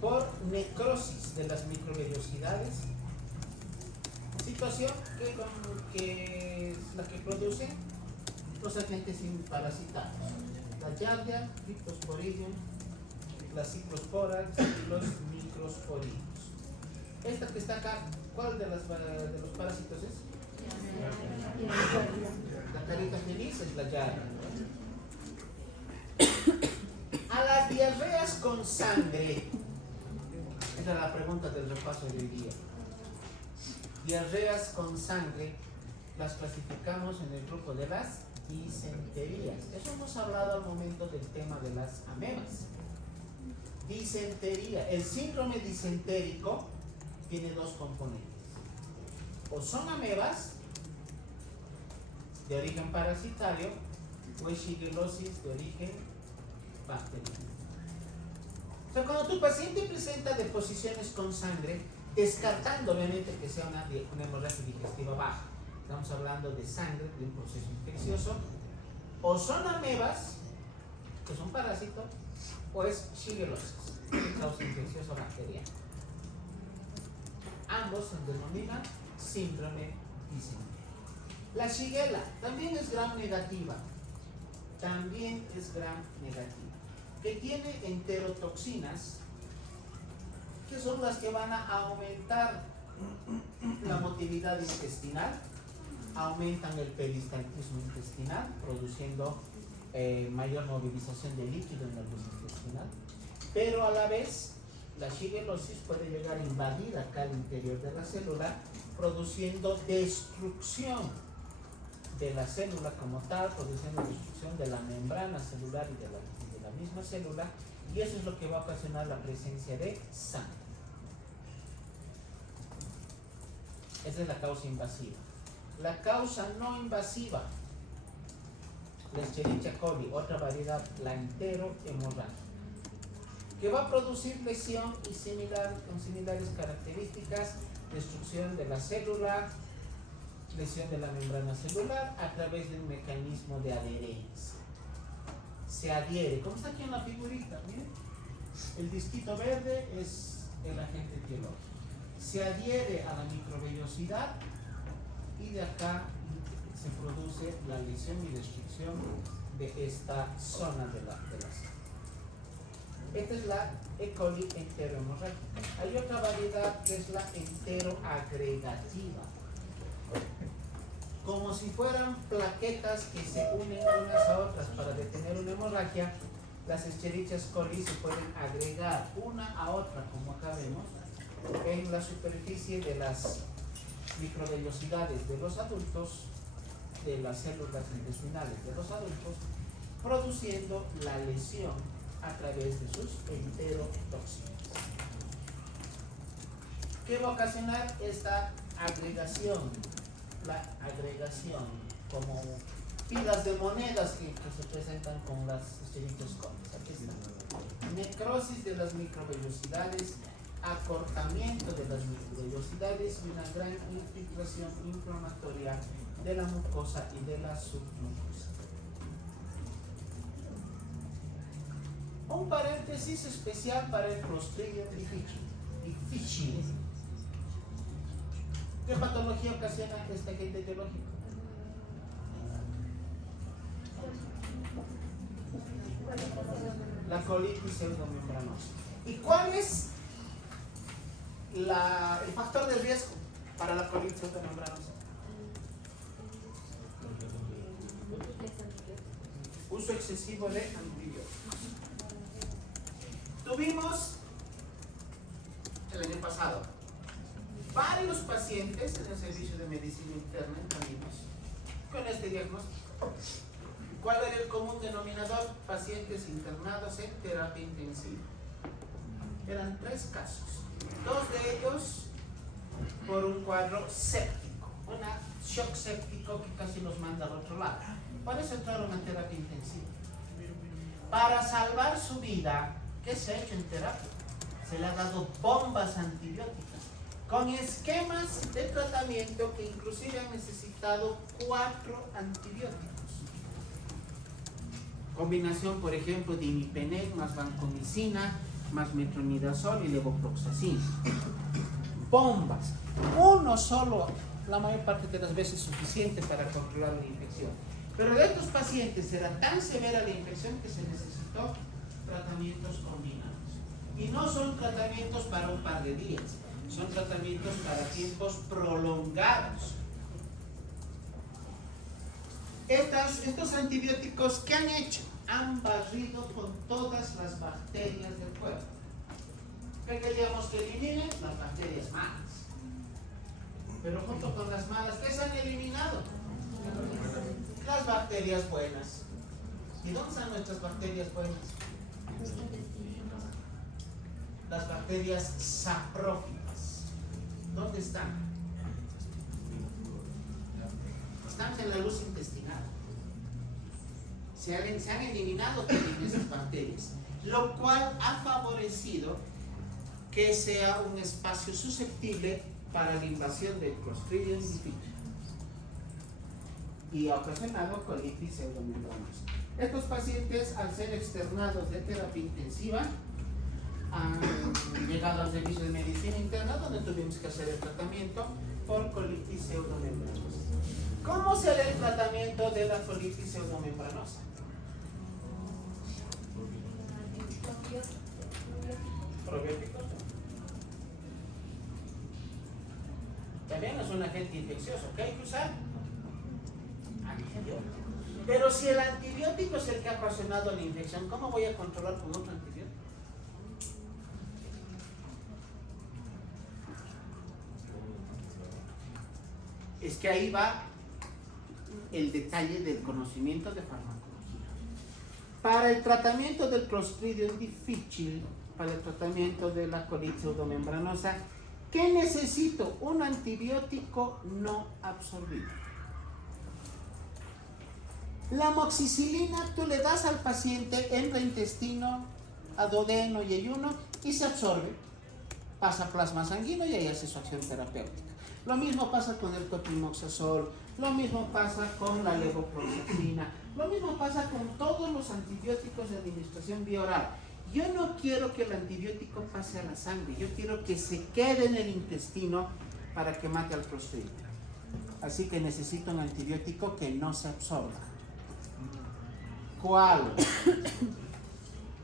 por necrosis de las microvellosidades, situación que es la que producen los agentes parasitarios, la Giardia, Cryptosporidium, la Cyclospora y los Microsporidium. Esta que está acá, ¿cuál de los parásitos es? La carita feliz es la Giardia. A las diarreas con sangre, esa es la pregunta del repaso de hoy día. Diarreas con sangre las clasificamos en el grupo de las disenterías. Eso hemos hablado al momento del tema de las amebas. Disentería. El síndrome disentérico tiene dos componentes. O son amebas de origen parasitario o es shigellosis de origen bacteriano. O sea, cuando tu paciente presenta deposiciones con sangre, descartando obviamente que sea una hemorragia digestiva baja, estamos hablando de sangre, de un proceso infeccioso, o son amebas, que son parásitos, o es shigellosis, causa infecciosa bacteriana. Ambos se denominan síndrome disentérico. La Shigella también es gram negativa, que tiene enterotoxinas, que son las que van a aumentar la motilidad intestinal, aumentan el peristaltismo intestinal, produciendo mayor movilización de líquido en la luz intestinal, pero a la vez la shigellosis puede llegar a invadir acá el interior de la célula, produciendo destrucción de la célula como tal, produciendo destrucción de la membrana celular y de la misma célula, y eso es lo que va a ocasionar la presencia de sangre. Esa es la causa invasiva. La causa no invasiva, la Escherichia coli, otra variedad, la enterohemorragia, que va a producir lesión y con similares características, destrucción de la célula, lesión de la membrana celular a través de un mecanismo de adherencia. Se adhiere, como está aquí en la figurita, miren, el disquito verde es el agente etiológico. Se adhiere a la microvellosidad y de acá se produce la lesión y destrucción de esta zona de la célula. Esta es la E. coli enterohemorrágica. Hay otra variedad que es la enteroagregativa. Como si fueran plaquetas que se unen unas a otras para detener una hemorragia, las Escherichia coli se pueden agregar una a otra, como acá vemos, en la superficie de las microvellosidades de los adultos, de las células intestinales de los adultos, produciendo la lesión a través de sus enterotoxinas. ¿Qué va a ocasionar esta agregación? La agregación como pilas de monedas que se presentan con las estereoscopias. Aquí está. Necrosis de las microvellosidades, acortamiento de las microvellosidades y una gran infiltración inflamatoria de la mucosa y de la submucosa. Un paréntesis especial para el Clostridium difficile. ¿Qué patología ocasiona este agente etiológico? La colitis pseudomembranosa. ¿Y cuál es el factor de riesgo para la colitis pseudomembranosa? Uso excesivo de antibióticos. Tuvimos el año pasado varios pacientes en el servicio de medicina interna en Caminos con este diagnóstico. ¿Cuál era el común denominador? Pacientes internados en terapia intensiva. Eran 3 casos. 2 de ellos por un cuadro séptico, un shock séptico que casi los manda al otro lado. Por eso entraron en terapia intensiva. Para salvar su vida, ¿qué se ha hecho en terapia? Se le ha dado bombas antibióticas con esquemas de tratamiento que inclusive han necesitado 4 antibióticos. Combinación, por ejemplo, de imipenem más vancomicina, más metronidazol y levofloxacina. Bombas. Uno solo, la mayor parte de las veces, suficiente para controlar la infección. Pero de estos pacientes era tan severa la infección que se necesitó tratamientos combinados. Y no son tratamientos para un par de días, son tratamientos para tiempos prolongados. Estos antibióticos, ¿qué han hecho? Han barrido con todas las bacterias del cuerpo. ¿Qué queríamos que eliminen? Las bacterias malas. Pero junto con las malas, ¿qué se han eliminado? Las bacterias buenas. ¿Y dónde están nuestras bacterias buenas? Las bacterias saprófitas. ¿Dónde están? Están en la luz intestinal. Se han eliminado también esas bacterias, lo cual ha favorecido que sea un espacio susceptible para la invasión del Clostridium difficile y ha ocasionado colitis pseudomembranosa. Estos pacientes, al ser externados de terapia intensiva, han llegado al servicio de medicina interna, donde tuvimos que hacer el tratamiento por colitis pseudomembranosa. ¿Cómo se hará el tratamiento de la colitis pseudomembranosa? Probióticos. También es un agente infeccioso. ¿Qué hay que usar? Antibiótico. Pero si el antibiótico es el que ha ocasionado la infección, ¿cómo voy a controlar con otro antibiótico? Es que ahí va el detalle del conocimiento de farmacología. Para el tratamiento del Clostridium difficile, para el tratamiento de la colitis pseudomembranosa, ¿qué necesito? Un antibiótico no absorbido. La amoxicilina tú le das al paciente, entra intestino, a duodeno y ayuno y se absorbe. Pasa a plasma sanguíneo y ahí hace su acción terapéutica. Lo mismo pasa con el cotrimoxazol, lo mismo pasa con la levofloxacina, lo mismo pasa con todos los antibióticos de administración vía oral. Yo no quiero que el antibiótico pase a la sangre, yo quiero que se quede en el intestino para que mate al Clostridium. Así que necesito un antibiótico que no se absorba. ¿Cuál?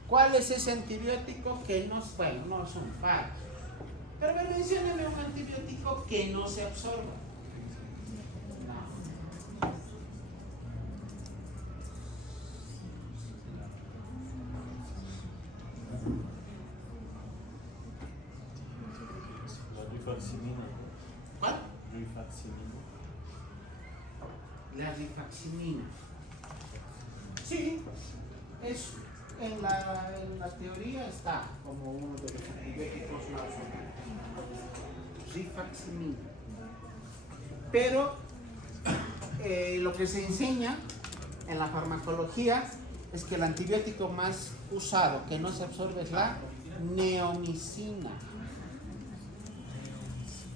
¿Cuál es ese antibiótico que no, bueno, no son varios? Pero mencióname un antibiótico que no se absorba. No. La rifaximina. ¿Cuál? Rifaximina. la rifaximina. Sí, es, en la teoría está como uno de los antibióticos más usados. Rifaximina. Pero lo que se enseña en la farmacología es que el antibiótico más usado que no se absorbe es la neomicina.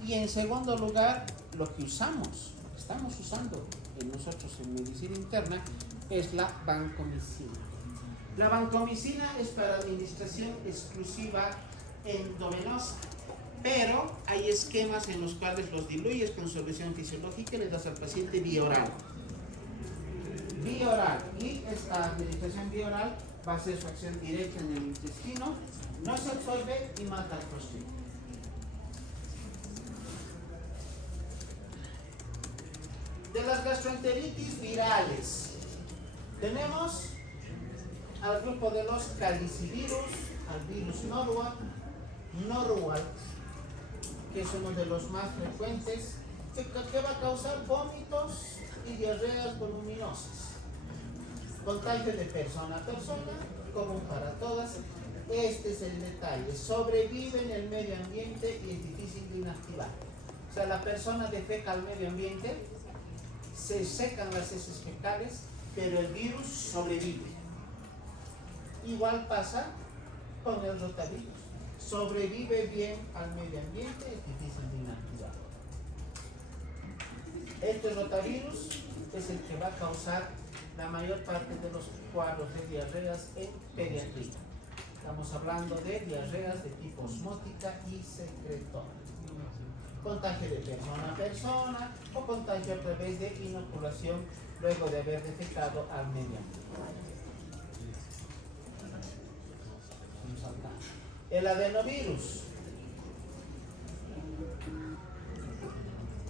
Y en segundo lugar, lo que estamos usando en nosotros en medicina interna es la vancomicina. La vancomicina es para administración exclusiva endovenosa, pero hay esquemas en los cuales los diluyes con solución fisiológica y le das al paciente vía oral. Vía oral, y esta administración vía oral va a hacer su acción directa en el intestino, no se absorbe y mata al clostridio. De las gastroenteritis virales, tenemos al grupo de los calicivirus, al virus Norwalk, que es uno de los más frecuentes, que va a causar vómitos y diarreas voluminosas. Contagio de persona a persona, común para todas. Este es el detalle: sobrevive en el medio ambiente y es difícil de inactivar. O sea, la persona defeca al medio ambiente, se secan las heces fecales, pero el virus sobrevive. Igual pasa con el rotavirus. Sobrevive bien al medio ambiente, es difícil de inactivar. Este rotavirus es el que va a causar la mayor parte de los cuadros de diarreas en pediatría. Estamos hablando de diarreas de tipo osmótica y secretora. Contagio de persona a persona o contagio a través de inoculación luego de haber defecado al medio ambiente. El adenovirus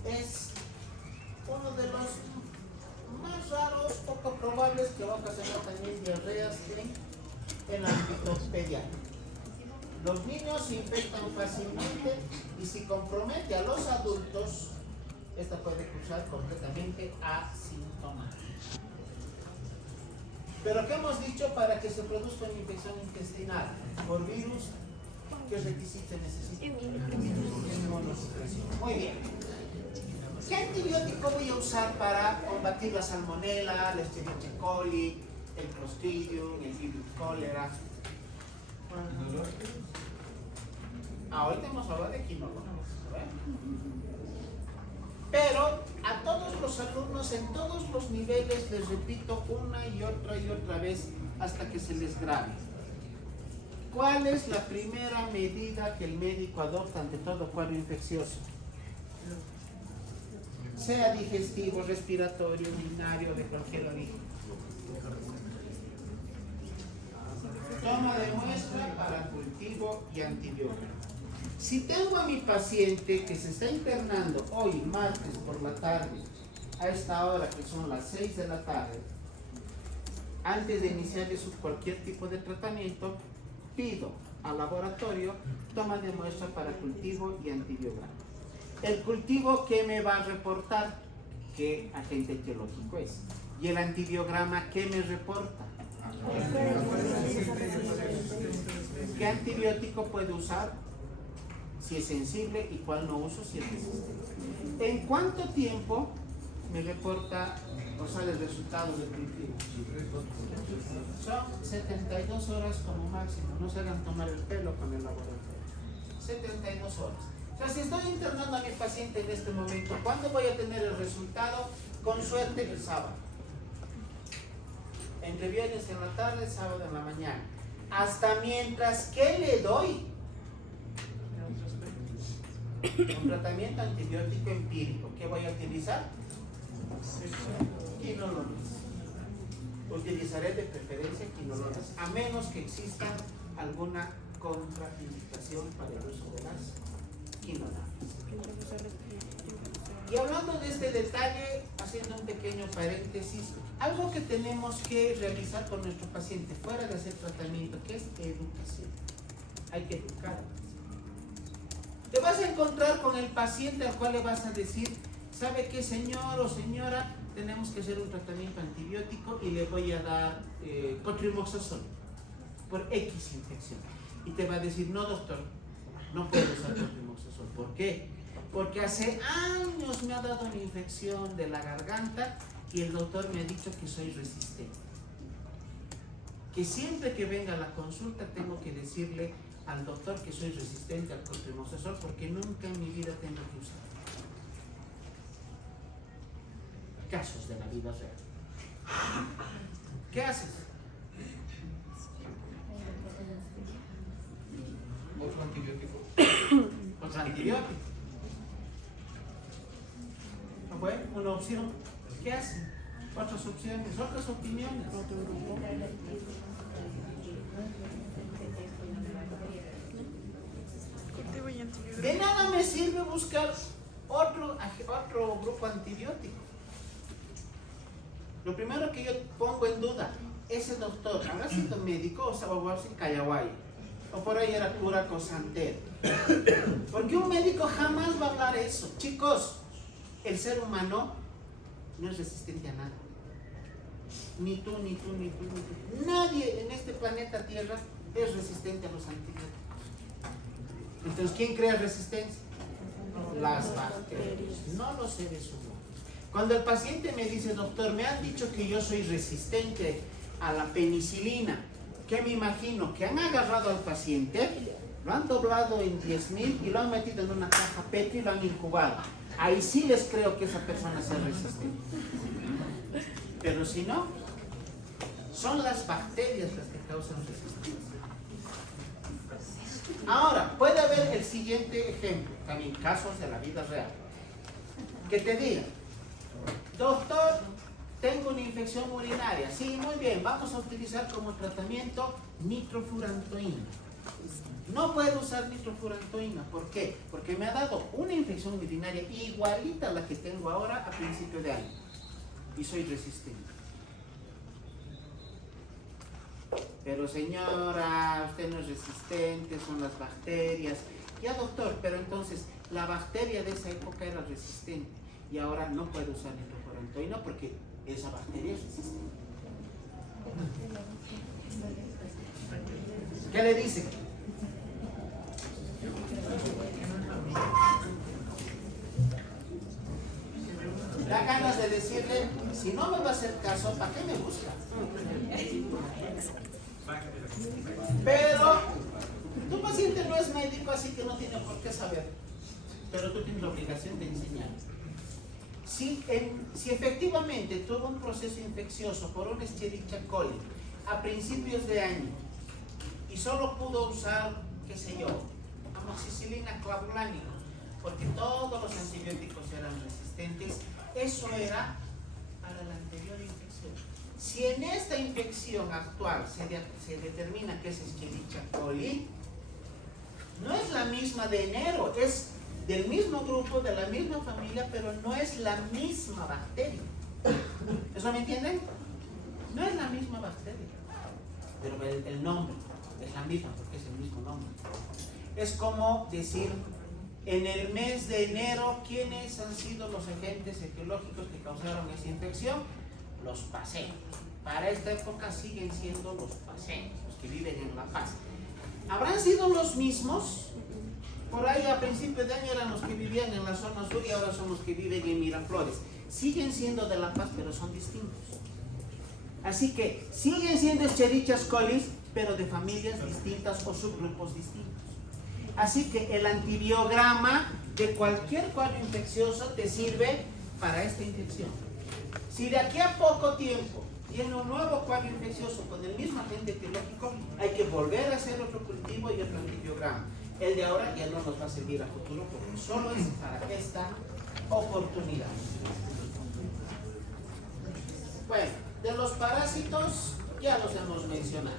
es uno de los más raros, poco probables, que va a ocasionar también diarreas en el ámbito pediátrico. Los niños se infectan fácilmente y si compromete a los adultos, esta puede cursar completamente asintomática. Pero ¿qué hemos dicho para que se produzca una infección intestinal por virus? ¿Qué requisitos se necesita? Inmunosupresión. Muy bien. ¿Qué antibiótico voy a usar para combatir la salmonela, la Escherichia coli, el Clostridium, el virus cólera? Ahorita hemos hablado de quinolona, pero a todos los alumnos en todos los niveles les repito una y otra vez hasta que se les grabe. ¿Cuál es la primera medida que el médico adopta ante todo cuadro infeccioso? Sea digestivo, respiratorio, urinario, de cualquier origen. Toma de muestra para cultivo y antibiótico. Si tengo a mi paciente que se está internando hoy, martes por la tarde, a esta hora que son las 6 de la tarde, antes de iniciar cualquier tipo de tratamiento, pido al laboratorio toma de muestra para cultivo y antibiograma. El cultivo, ¿qué me va a reportar? ¿Qué agente etiológico es? Y el antibiograma, ¿qué me reporta? ¿Qué antibiótico puedo usar? Si es sensible y cuál no uso si es resistente. ¿En cuánto tiempo me reporta o sale el resultado del cultivo? Son 72 horas como máximo. No se hagan tomar el pelo con el laboratorio. 72 horas. O sea, si estoy internando a mi paciente en este momento, ¿cuándo voy a tener el resultado? Con suerte el sábado. Entre viernes en la tarde, sábado en la mañana. Hasta mientras que le doy un tratamiento antibiótico empírico. ¿Qué voy a utilizar? Quinolonas. Utilizaré de preferencia quinolonas, a menos que exista alguna contraindicación para el uso de las quinolonas. Y hablando de este detalle, haciendo un pequeño paréntesis, algo que tenemos que realizar con nuestro paciente fuera de hacer tratamiento, que es educación. Hay que educar. Te vas a encontrar con el paciente al cual le vas a decir, ¿sabe qué, señor o señora? tenemos que hacer un tratamiento antibiótico y le voy a dar cotrimoxazol por X infección. Y te va a decir, no doctor, no puedo usar cotrimoxazol. ¿Por qué? Porque hace años me ha dado una infección de la garganta y el doctor me ha dicho que soy resistente. Que siempre que venga a la consulta tengo que decirle al doctor que soy resistente al cotrimoxazol porque nunca en mi vida tengo que usar. Casos de la vida real. ¿Qué haces? Otro antibiótico. Otro antibiótico. Bueno, una opción. ¿Qué hacen? Otras opciones, otras opiniones. Cultivo y antibiótico. De nada me sirve buscar otro grupo antibiótico. Lo primero que yo pongo en duda, ese doctor habrá sido médico o habrá sido Cayaguay, o por ahí era cura cosantero. Porque un médico jamás va a hablar eso. Chicos, el ser humano no es resistente a nada. Ni tú, ni tú, ni tú, ni tú. Nadie en este planeta Tierra es resistente a los antibióticos. Entonces, ¿quién crea resistencia? Las bacterias, no los seres humanos. Cuando el paciente me dice, doctor, me han dicho que yo soy resistente a la penicilina, ¿qué me imagino? Que han agarrado al paciente, lo han doblado en 10.000 y lo han metido en una caja Petri y lo han incubado. Ahí sí les creo que esa persona sea resistente. Pero si no, son las bacterias las que causan resistencia. Ahora, puede haber el siguiente ejemplo, también casos de la vida real. Que te digan, doctor, tengo una infección urinaria. Sí, muy bien, vamos a utilizar como tratamiento nitrofurantoína. No puedo usar nitrofurantoína. ¿Por qué? Porque me ha dado una infección urinaria igualita a la que tengo ahora a principio de año. Y soy resistente. Pero señora, usted no es resistente, son las bacterias. Ya doctor, pero entonces la bacteria de esa época era resistente y ahora no puedo usar nitrofurantoína porque esa bacteria es resistente. ¿Qué le dice? Da ganas de decirle, si no me va a hacer caso, ¿para qué me busca? Pero tu paciente no es médico, así que no tiene por qué saber. Pero tú tienes la obligación de enseñar. Si efectivamente tuvo un proceso infeccioso por un Escherichia coli a principios de año y solo pudo usar, qué sé yo, amoxicilina clavulánica, porque todos los antibióticos eran resistentes, eso era para la anterior infección. Si en esta infección actual se determina que es Escherichia coli, no es la misma de enero, es del mismo grupo, de la misma familia, pero no es la misma bacteria. ¿Eso me entienden? No es la misma bacteria, pero el nombre es la misma porque es el mismo nombre. Es como decir, en el mes de enero, ¿quiénes han sido los agentes etiológicos que causaron esa infección? Los paseños. Para esta época siguen siendo los paseños, los que viven en La Paz. ¿Habrán sido los mismos? Por ahí a principios de año eran los que vivían en la zona sur y ahora son los que viven en Miraflores. Siguen siendo de La Paz, pero son distintos. Así que siguen siendo Escherichia coli, pero de familias distintas o subgrupos distintos. Así que el antibiograma de cualquier cuadro infeccioso te sirve para esta infección. Si de aquí a poco tiempo tiene un nuevo cuadro infeccioso con el mismo agente etiológico, hay que volver a hacer otro cultivo y otro antibiograma. El de ahora ya no nos va a servir a futuro porque solo es para esta oportunidad. Bueno, de los parásitos ya los hemos mencionado.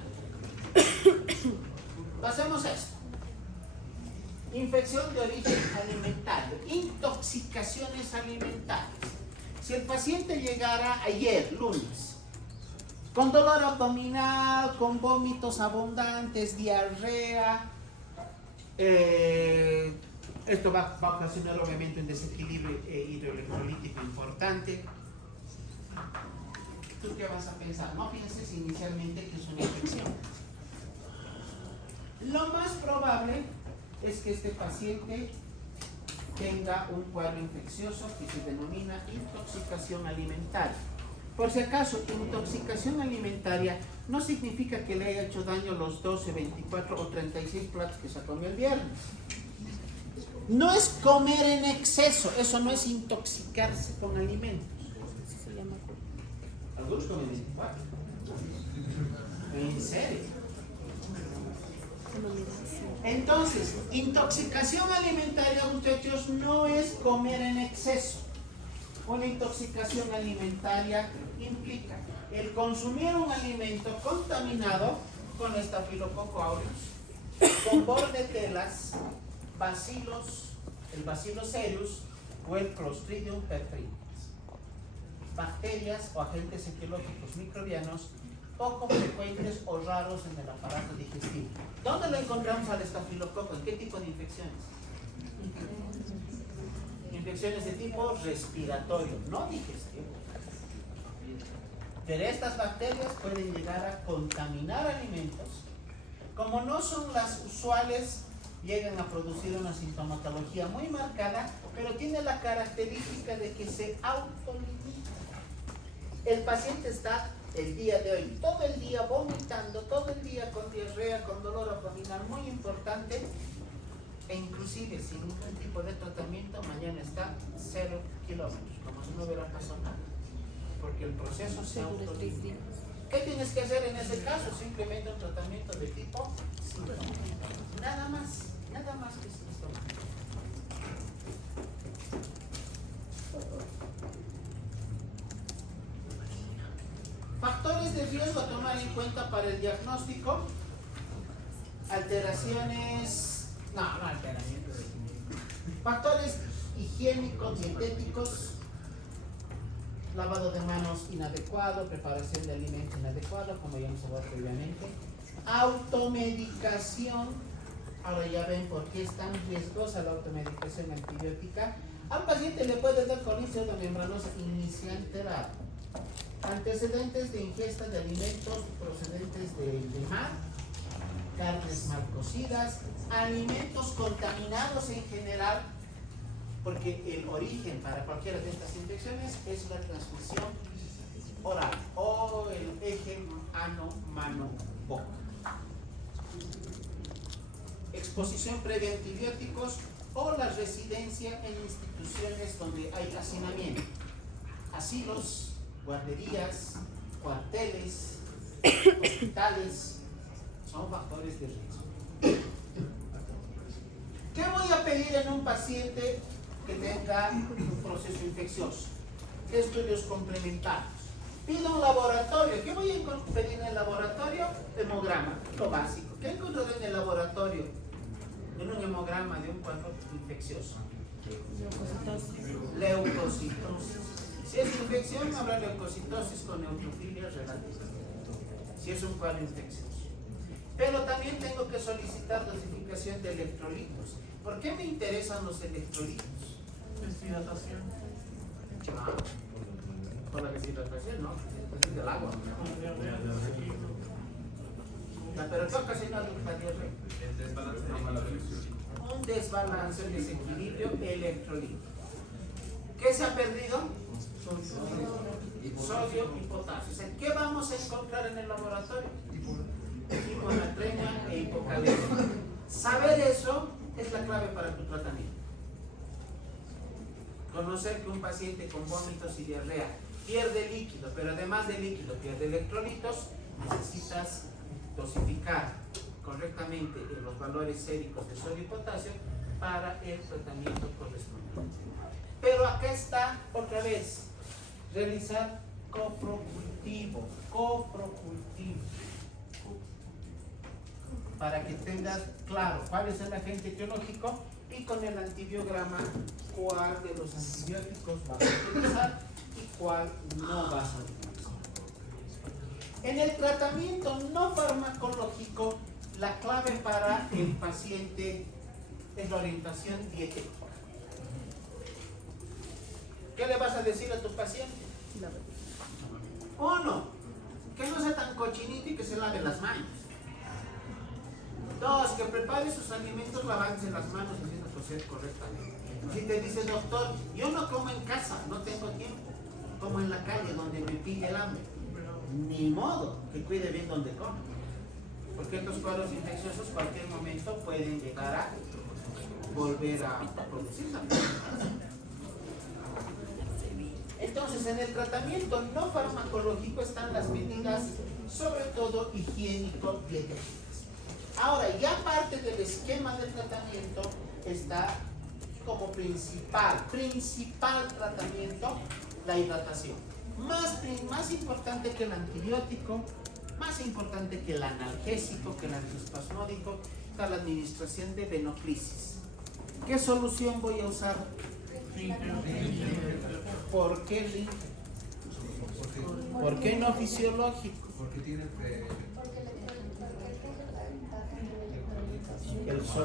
Pasemos a esto. Infección de origen alimentario, intoxicaciones alimentarias. Si el paciente llegara ayer, lunes, con dolor abdominal, con vómitos abundantes, diarrea, esto va a ocasionar obviamente un desequilibrio hidroelectrolítico importante. ¿Tú qué vas a pensar? No pienses inicialmente que es una infección. Lo más probable es que este paciente tenga un cuadro infeccioso que se denomina intoxicación alimentaria. Por si acaso, intoxicación alimentaria no significa que le haya hecho daño los 12, 24 o 36 platos que se comió el viernes. No es comer en exceso, eso no es intoxicarse con alimentos. Algunos comen 24. ¿En serio? Entonces, intoxicación alimentaria, muchachos, no es comer en exceso. Una intoxicación alimentaria implica el consumir un alimento contaminado con Staphylococcus aureus, con bordetelas, bacilos, el Bacillus cereus o el Clostridium perfringens. Bacterias o agentes etiológicos microbianos poco frecuentes o raros en el aparato digestivo. ¿Dónde lo encontramos al estafilococo? ¿En qué tipo de infecciones? Infecciones de tipo respiratorio, no digestivo. Pero estas bacterias pueden llegar a contaminar alimentos. Como no son las usuales, llegan a producir una sintomatología muy marcada, pero tiene la característica de que se autolimita. El paciente está el día de hoy, todo el día vomitando, todo el día con diarrea, con dolor abdominal muy importante, e inclusive sin ningún tipo de tratamiento, mañana está 0 kilómetros, como si no hubiera pasado nada, porque el proceso se autolimita. ¿Qué tienes que hacer en ese caso? Simplemente un tratamiento de tipo síntoma. Nada más que síntoma. Factores de riesgo a tomar en cuenta para el diagnóstico: alteraciones, factores higiénicos, dietéticos, lavado de manos inadecuado, preparación de alimentos inadecuado, como ya hemos hablado previamente, automedicación. Ahora ya ven por qué es tan riesgosa la automedicación antibiótica. Al paciente le puede dar colitis pseudomembranosa iniciante raro. Antecedentes de ingesta de alimentos procedentes de mar, carnes mal cocidas, alimentos contaminados en general, porque el origen para cualquiera de estas infecciones es la transmisión oral o el eje ano-mano-boca. Exposición previa a antibióticos o la residencia en instituciones donde hay hacinamiento, asilos, guarderías, cuarteles, hospitales, son factores de riesgo. ¿Qué voy a pedir en un paciente que tenga un proceso infeccioso? ¿Qué estudios complementarios? Pido un laboratorio. ¿Qué voy a pedir en el laboratorio? Hemograma, lo básico. ¿Qué encontraré en el laboratorio? En un hemograma de un cuadro infeccioso. Leucocitosis. Si es infección, habrá leucocitosis con neutrofilia relativa. Si es un cuadro infeccioso. Pero también tengo que solicitar dosificación de electrolitos. ¿Por qué me interesan los electrolitos? Deshidratación. Por la deshidratación, ¿no? Es del agua. Pero ¿qué ocasiona la diarrea? Un desbalance, un desequilibrio electrolítico. ¿Qué se ha perdido? Sodio y potasio. O sea, ¿qué vamos a encontrar en el laboratorio? Hiponatremia e hipocalemia. Saber eso es la clave para tu tratamiento. Conocer que un paciente con vómitos y diarrea pierde líquido, pero además de líquido pierde electrolitos, necesitas dosificar correctamente los valores séricos de sodio y potasio para el tratamiento correspondiente. Pero acá está otra vez, realizar coprocultivo, para que tengas claro cuál es el agente etiológico y con el antibiograma cuál de los antibióticos vas a utilizar y cuál no vas a utilizar. En el tratamiento no farmacológico, la clave para el paciente es la orientación dietética. ¿Qué le vas a decir a tu paciente? Uno, que no sea tan cochinito y que se lave las manos. Dos, que prepare sus alimentos lavándose las manos y haciendo cocer correctamente. Si te dice doctor, yo no como en casa, no tengo tiempo, como en la calle donde me pille el hambre. Ni modo, que cuide bien donde come. Porque estos cuadros infecciosos cualquier momento pueden llegar a volver a producir la enfermedad. Entonces, en el tratamiento no farmacológico están las medidas, sobre todo higiénico-dietéticas. Ahora, ya parte del esquema de tratamiento está como principal tratamiento la hidratación. Más importante que el antibiótico, más importante que el analgésico, que el antiespasmódico, está la administración de venoclisis. ¿Qué solución voy a usar? ¿Por qué Ringer? ¿Por qué no fisiológico? Porque tiene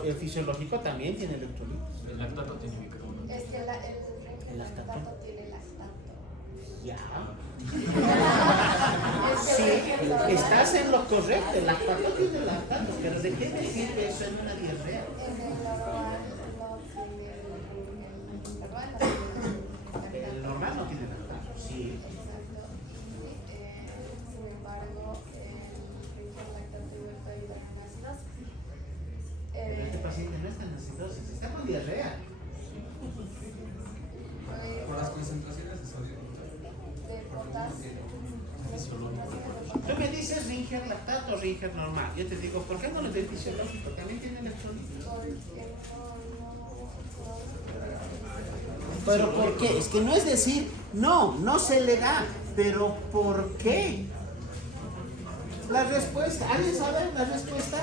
El fisiológico también tiene electrolitos. el lactato tiene microondas. Es que ¿El lactato? tiene lactato. Ya. Sí, estás en lo correcto. El lactato tiene lactato, pero ¿de qué me sirve eso en una diarrea? El normal no tiene lactato. Sí. Sin embargo, el lactato igual puede ayudar en acidosis. Pero este paciente no está en acidosis, está con diarrea. Por las concentraciones de sodio. De potasio. Tú me dices Ringer lactato o Ringer normal. Yo te digo, ¿por qué no le doy fisiológico? También tiene electrolitos. ¿Pero por qué? Es que no es decir, no se le da. ¿Pero por qué? La respuesta, ¿alguien sabe la respuesta?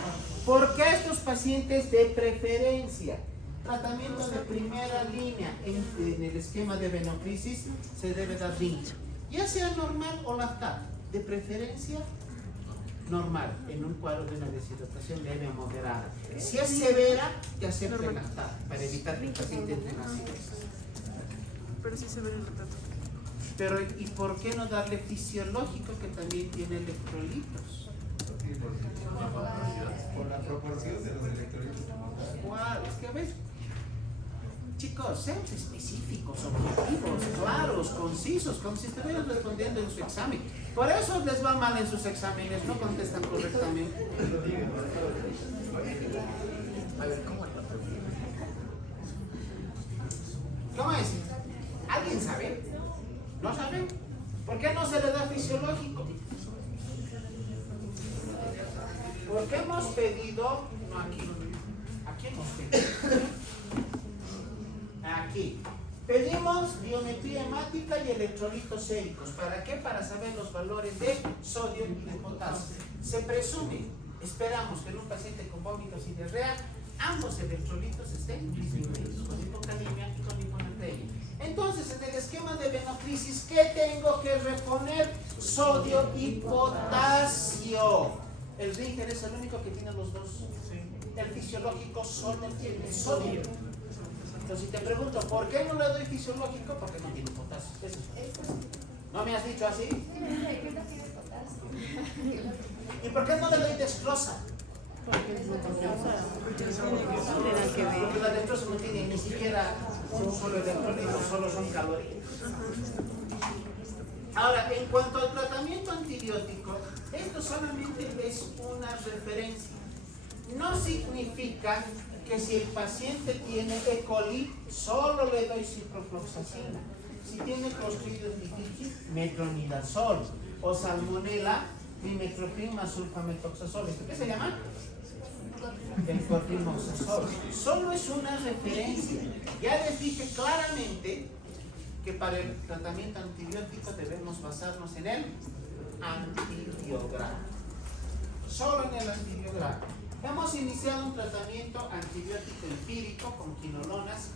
¿Por qué estos pacientes de preferencia? Tratamiento de primera línea en el esquema de venoclisis se debe dar Ringer. Ya sea normal o lactato, de preferencia normal, en un cuadro de una deshidratación leve o moderada. Si es severa, te acepto el lactato, para evitar que el paciente entre en acidosis. Pero sí se ve el lactato. Pero, ¿y por qué no darle fisiológico que también tiene electrolitos? Por la proporción de los electrolitos. ¿Cuál? Es que a veces, chicos, sean específicos, objetivos, claros, concisos, como si estuvieran respondiendo en su examen. Por eso les va mal en sus exámenes, no contestan correctamente. A ver, ¿cómo es la pregunta? ¿Cómo es? ¿Alguien sabe? ¿No sabe? ¿Por qué no se le da fisiológico? Porque hemos pedido, no aquí hemos pedido. Aquí. Pedimos biometría hemática y electrolitos séricos. ¿Para qué? Para saber los valores de sodio y de potasio. Se presume, esperamos que en un paciente con vómitos y diarrea, ambos electrolitos estén disminuidos, con hipocalemia y con hiponatremia. Entonces, en el esquema de venoclisis, ¿qué tengo que reponer? Sodio y potasio. El Ringer es el único que tiene los dos. El fisiológico solo tiene sodio. Entonces, si te pregunto, ¿por qué no le doy fisiológico? Porque no tiene potasio. Eso es. ¿No me has dicho así? ¿Y por qué no le doy dextrosa? Porque la dextrosa no tiene ni siquiera un solo electrolito, solo son calorías. Ahora, en cuanto al tratamiento antibiótico, esto solamente es una referencia. No significa que si el paciente tiene E. coli, solo le doy ciprofloxacina. Si tiene Clostridium difficile, metronidazol. O salmonela, dimetropin más sulfamethoxazol. ¿Esto qué se llama? El clotrimazol. Solo es una referencia. Ya les dije claramente que para el tratamiento antibiótico debemos basarnos en el antibiograma. Solo en el antibiograma. Hemos iniciado un tratamiento antibiótico empírico con quinolonas.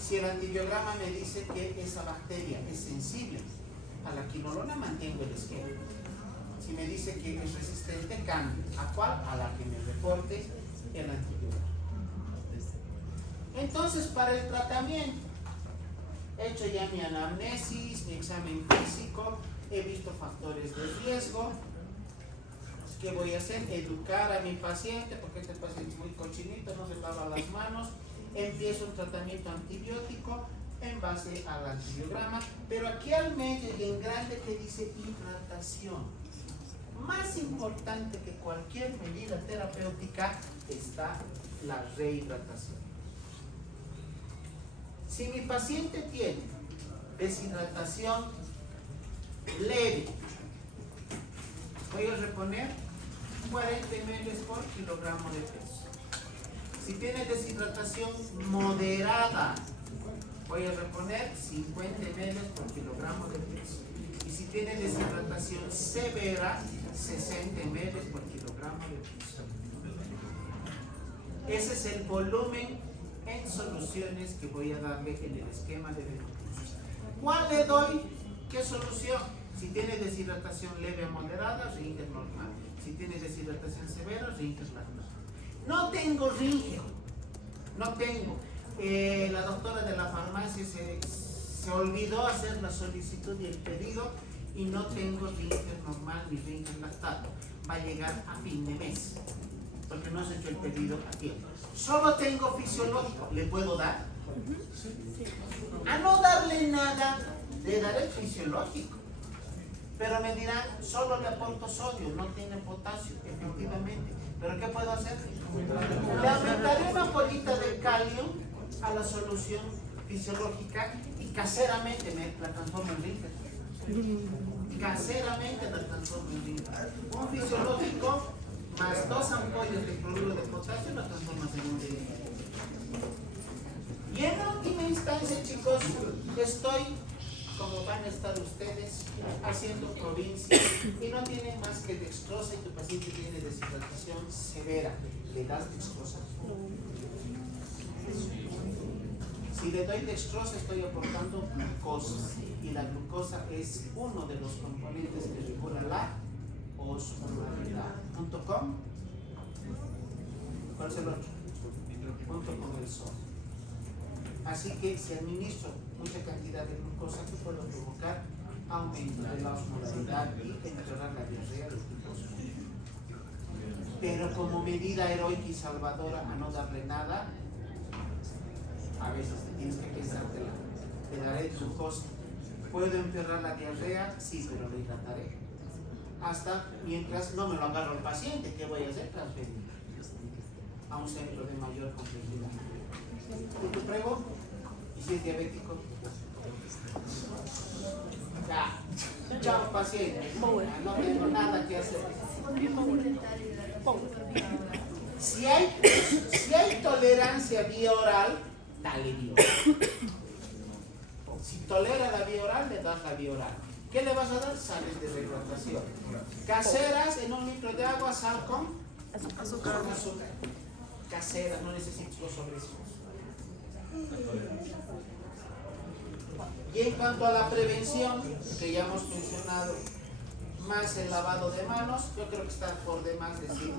Si el antibiograma me dice que esa bacteria es sensible a la quinolona, mantengo el esquema. Si me dice que es resistente, cambio. ¿A cuál? A la que me reporte el antibiograma. Entonces, para el tratamiento, he hecho ya mi anamnesis, mi examen físico, he visto factores de riesgo. ¿Qué voy a hacer? Educar a mi paciente, porque este paciente es muy cochinito, no se lava las manos. Empiezo un tratamiento antibiótico en base al antibiograma, pero aquí al medio y en grande que dice hidratación. Más importante que cualquier medida terapéutica está la rehidratación. Si mi paciente tiene deshidratación leve, voy a reponer 40 ml por kilogramo de peso. Si tiene deshidratación moderada, voy a reponer 50 ml por kilogramo de peso. Y si tiene deshidratación severa, 60 ml por kilogramo de peso. Ese es el volumen en soluciones que voy a darle en el esquema de beneficios. ¿Cuál le doy? ¿Qué solución? Si tiene deshidratación leve o moderada, Ringer normal. Si tiene deshidratación severa, Ringer normal. No tengo Ringer. No tengo. La doctora de la farmacia se olvidó hacer la solicitud y el pedido y no tengo Ringer normal ni Ringer lactato. Va a llegar a fin de mes porque no se ha hecho el pedido a tiempo. Solo tengo fisiológico. ¿Le puedo dar? A no darle nada, le daré el fisiológico. Pero me dirán, solo le aporto sodio, no tiene potasio, efectivamente. ¿Pero qué puedo hacer? Le aumentaré una polita de calio a la solución fisiológica y caseramente me la transformo en Ringer. Caseramente la transformo en Ringer. Un fisiológico más 2 ampollas de cloruro de potasio la transformas en un Ringer. Y en última instancia, chicos, estoy, como van a estar ustedes, haciendo provincia y no tienen más que dextrosa y tu paciente tiene deshidratación severa. ¿Le das dextrosa? Si le doy dextrosa estoy aportando glucosa y la glucosa es uno de los componentes que regula la osmolaridad. ¿Junto con? ¿Cuál es el otro? Junto con el sol. Así que si administro mucha cantidad de glucosa, que puedo provocar aumento de la osmolaridad y empeorar la diarrea de glucosa. Pero como medida heroica y salvadora a no darle nada, a veces te tienes que pensártela. Te daré glucosa. ¿Puedo empeorar la diarrea? Sí, pero lo hidrataré. Hasta mientras no me lo agarro el paciente, ¿qué voy a hacer? Transferir a un centro de mayor complejidad. ¿Y te pruebo? ¿Y si es diabético? Ya. Chao, paciente. No tengo nada que hacer. Si hay tolerancia vía oral, dale vía oral. Si tolera la vía oral, le das la vía oral. ¿Qué le vas a dar? Sales de rehidratación. Caseras en 1 litro de agua, sal con azúcar. Caseras, no necesitas los sobrecos. Y en cuanto a la prevención, que ya hemos mencionado, más el lavado de manos, yo creo que está por demás decir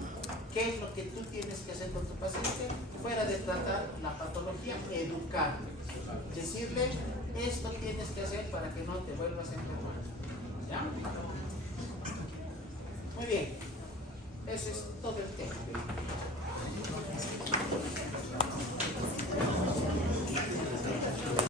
qué es lo que tú tienes que hacer con tu paciente fuera de tratar la patología, educarle, decirle esto tienes que hacer para que no te vuelvas a enfermar. ¿Ya? Muy bien, eso es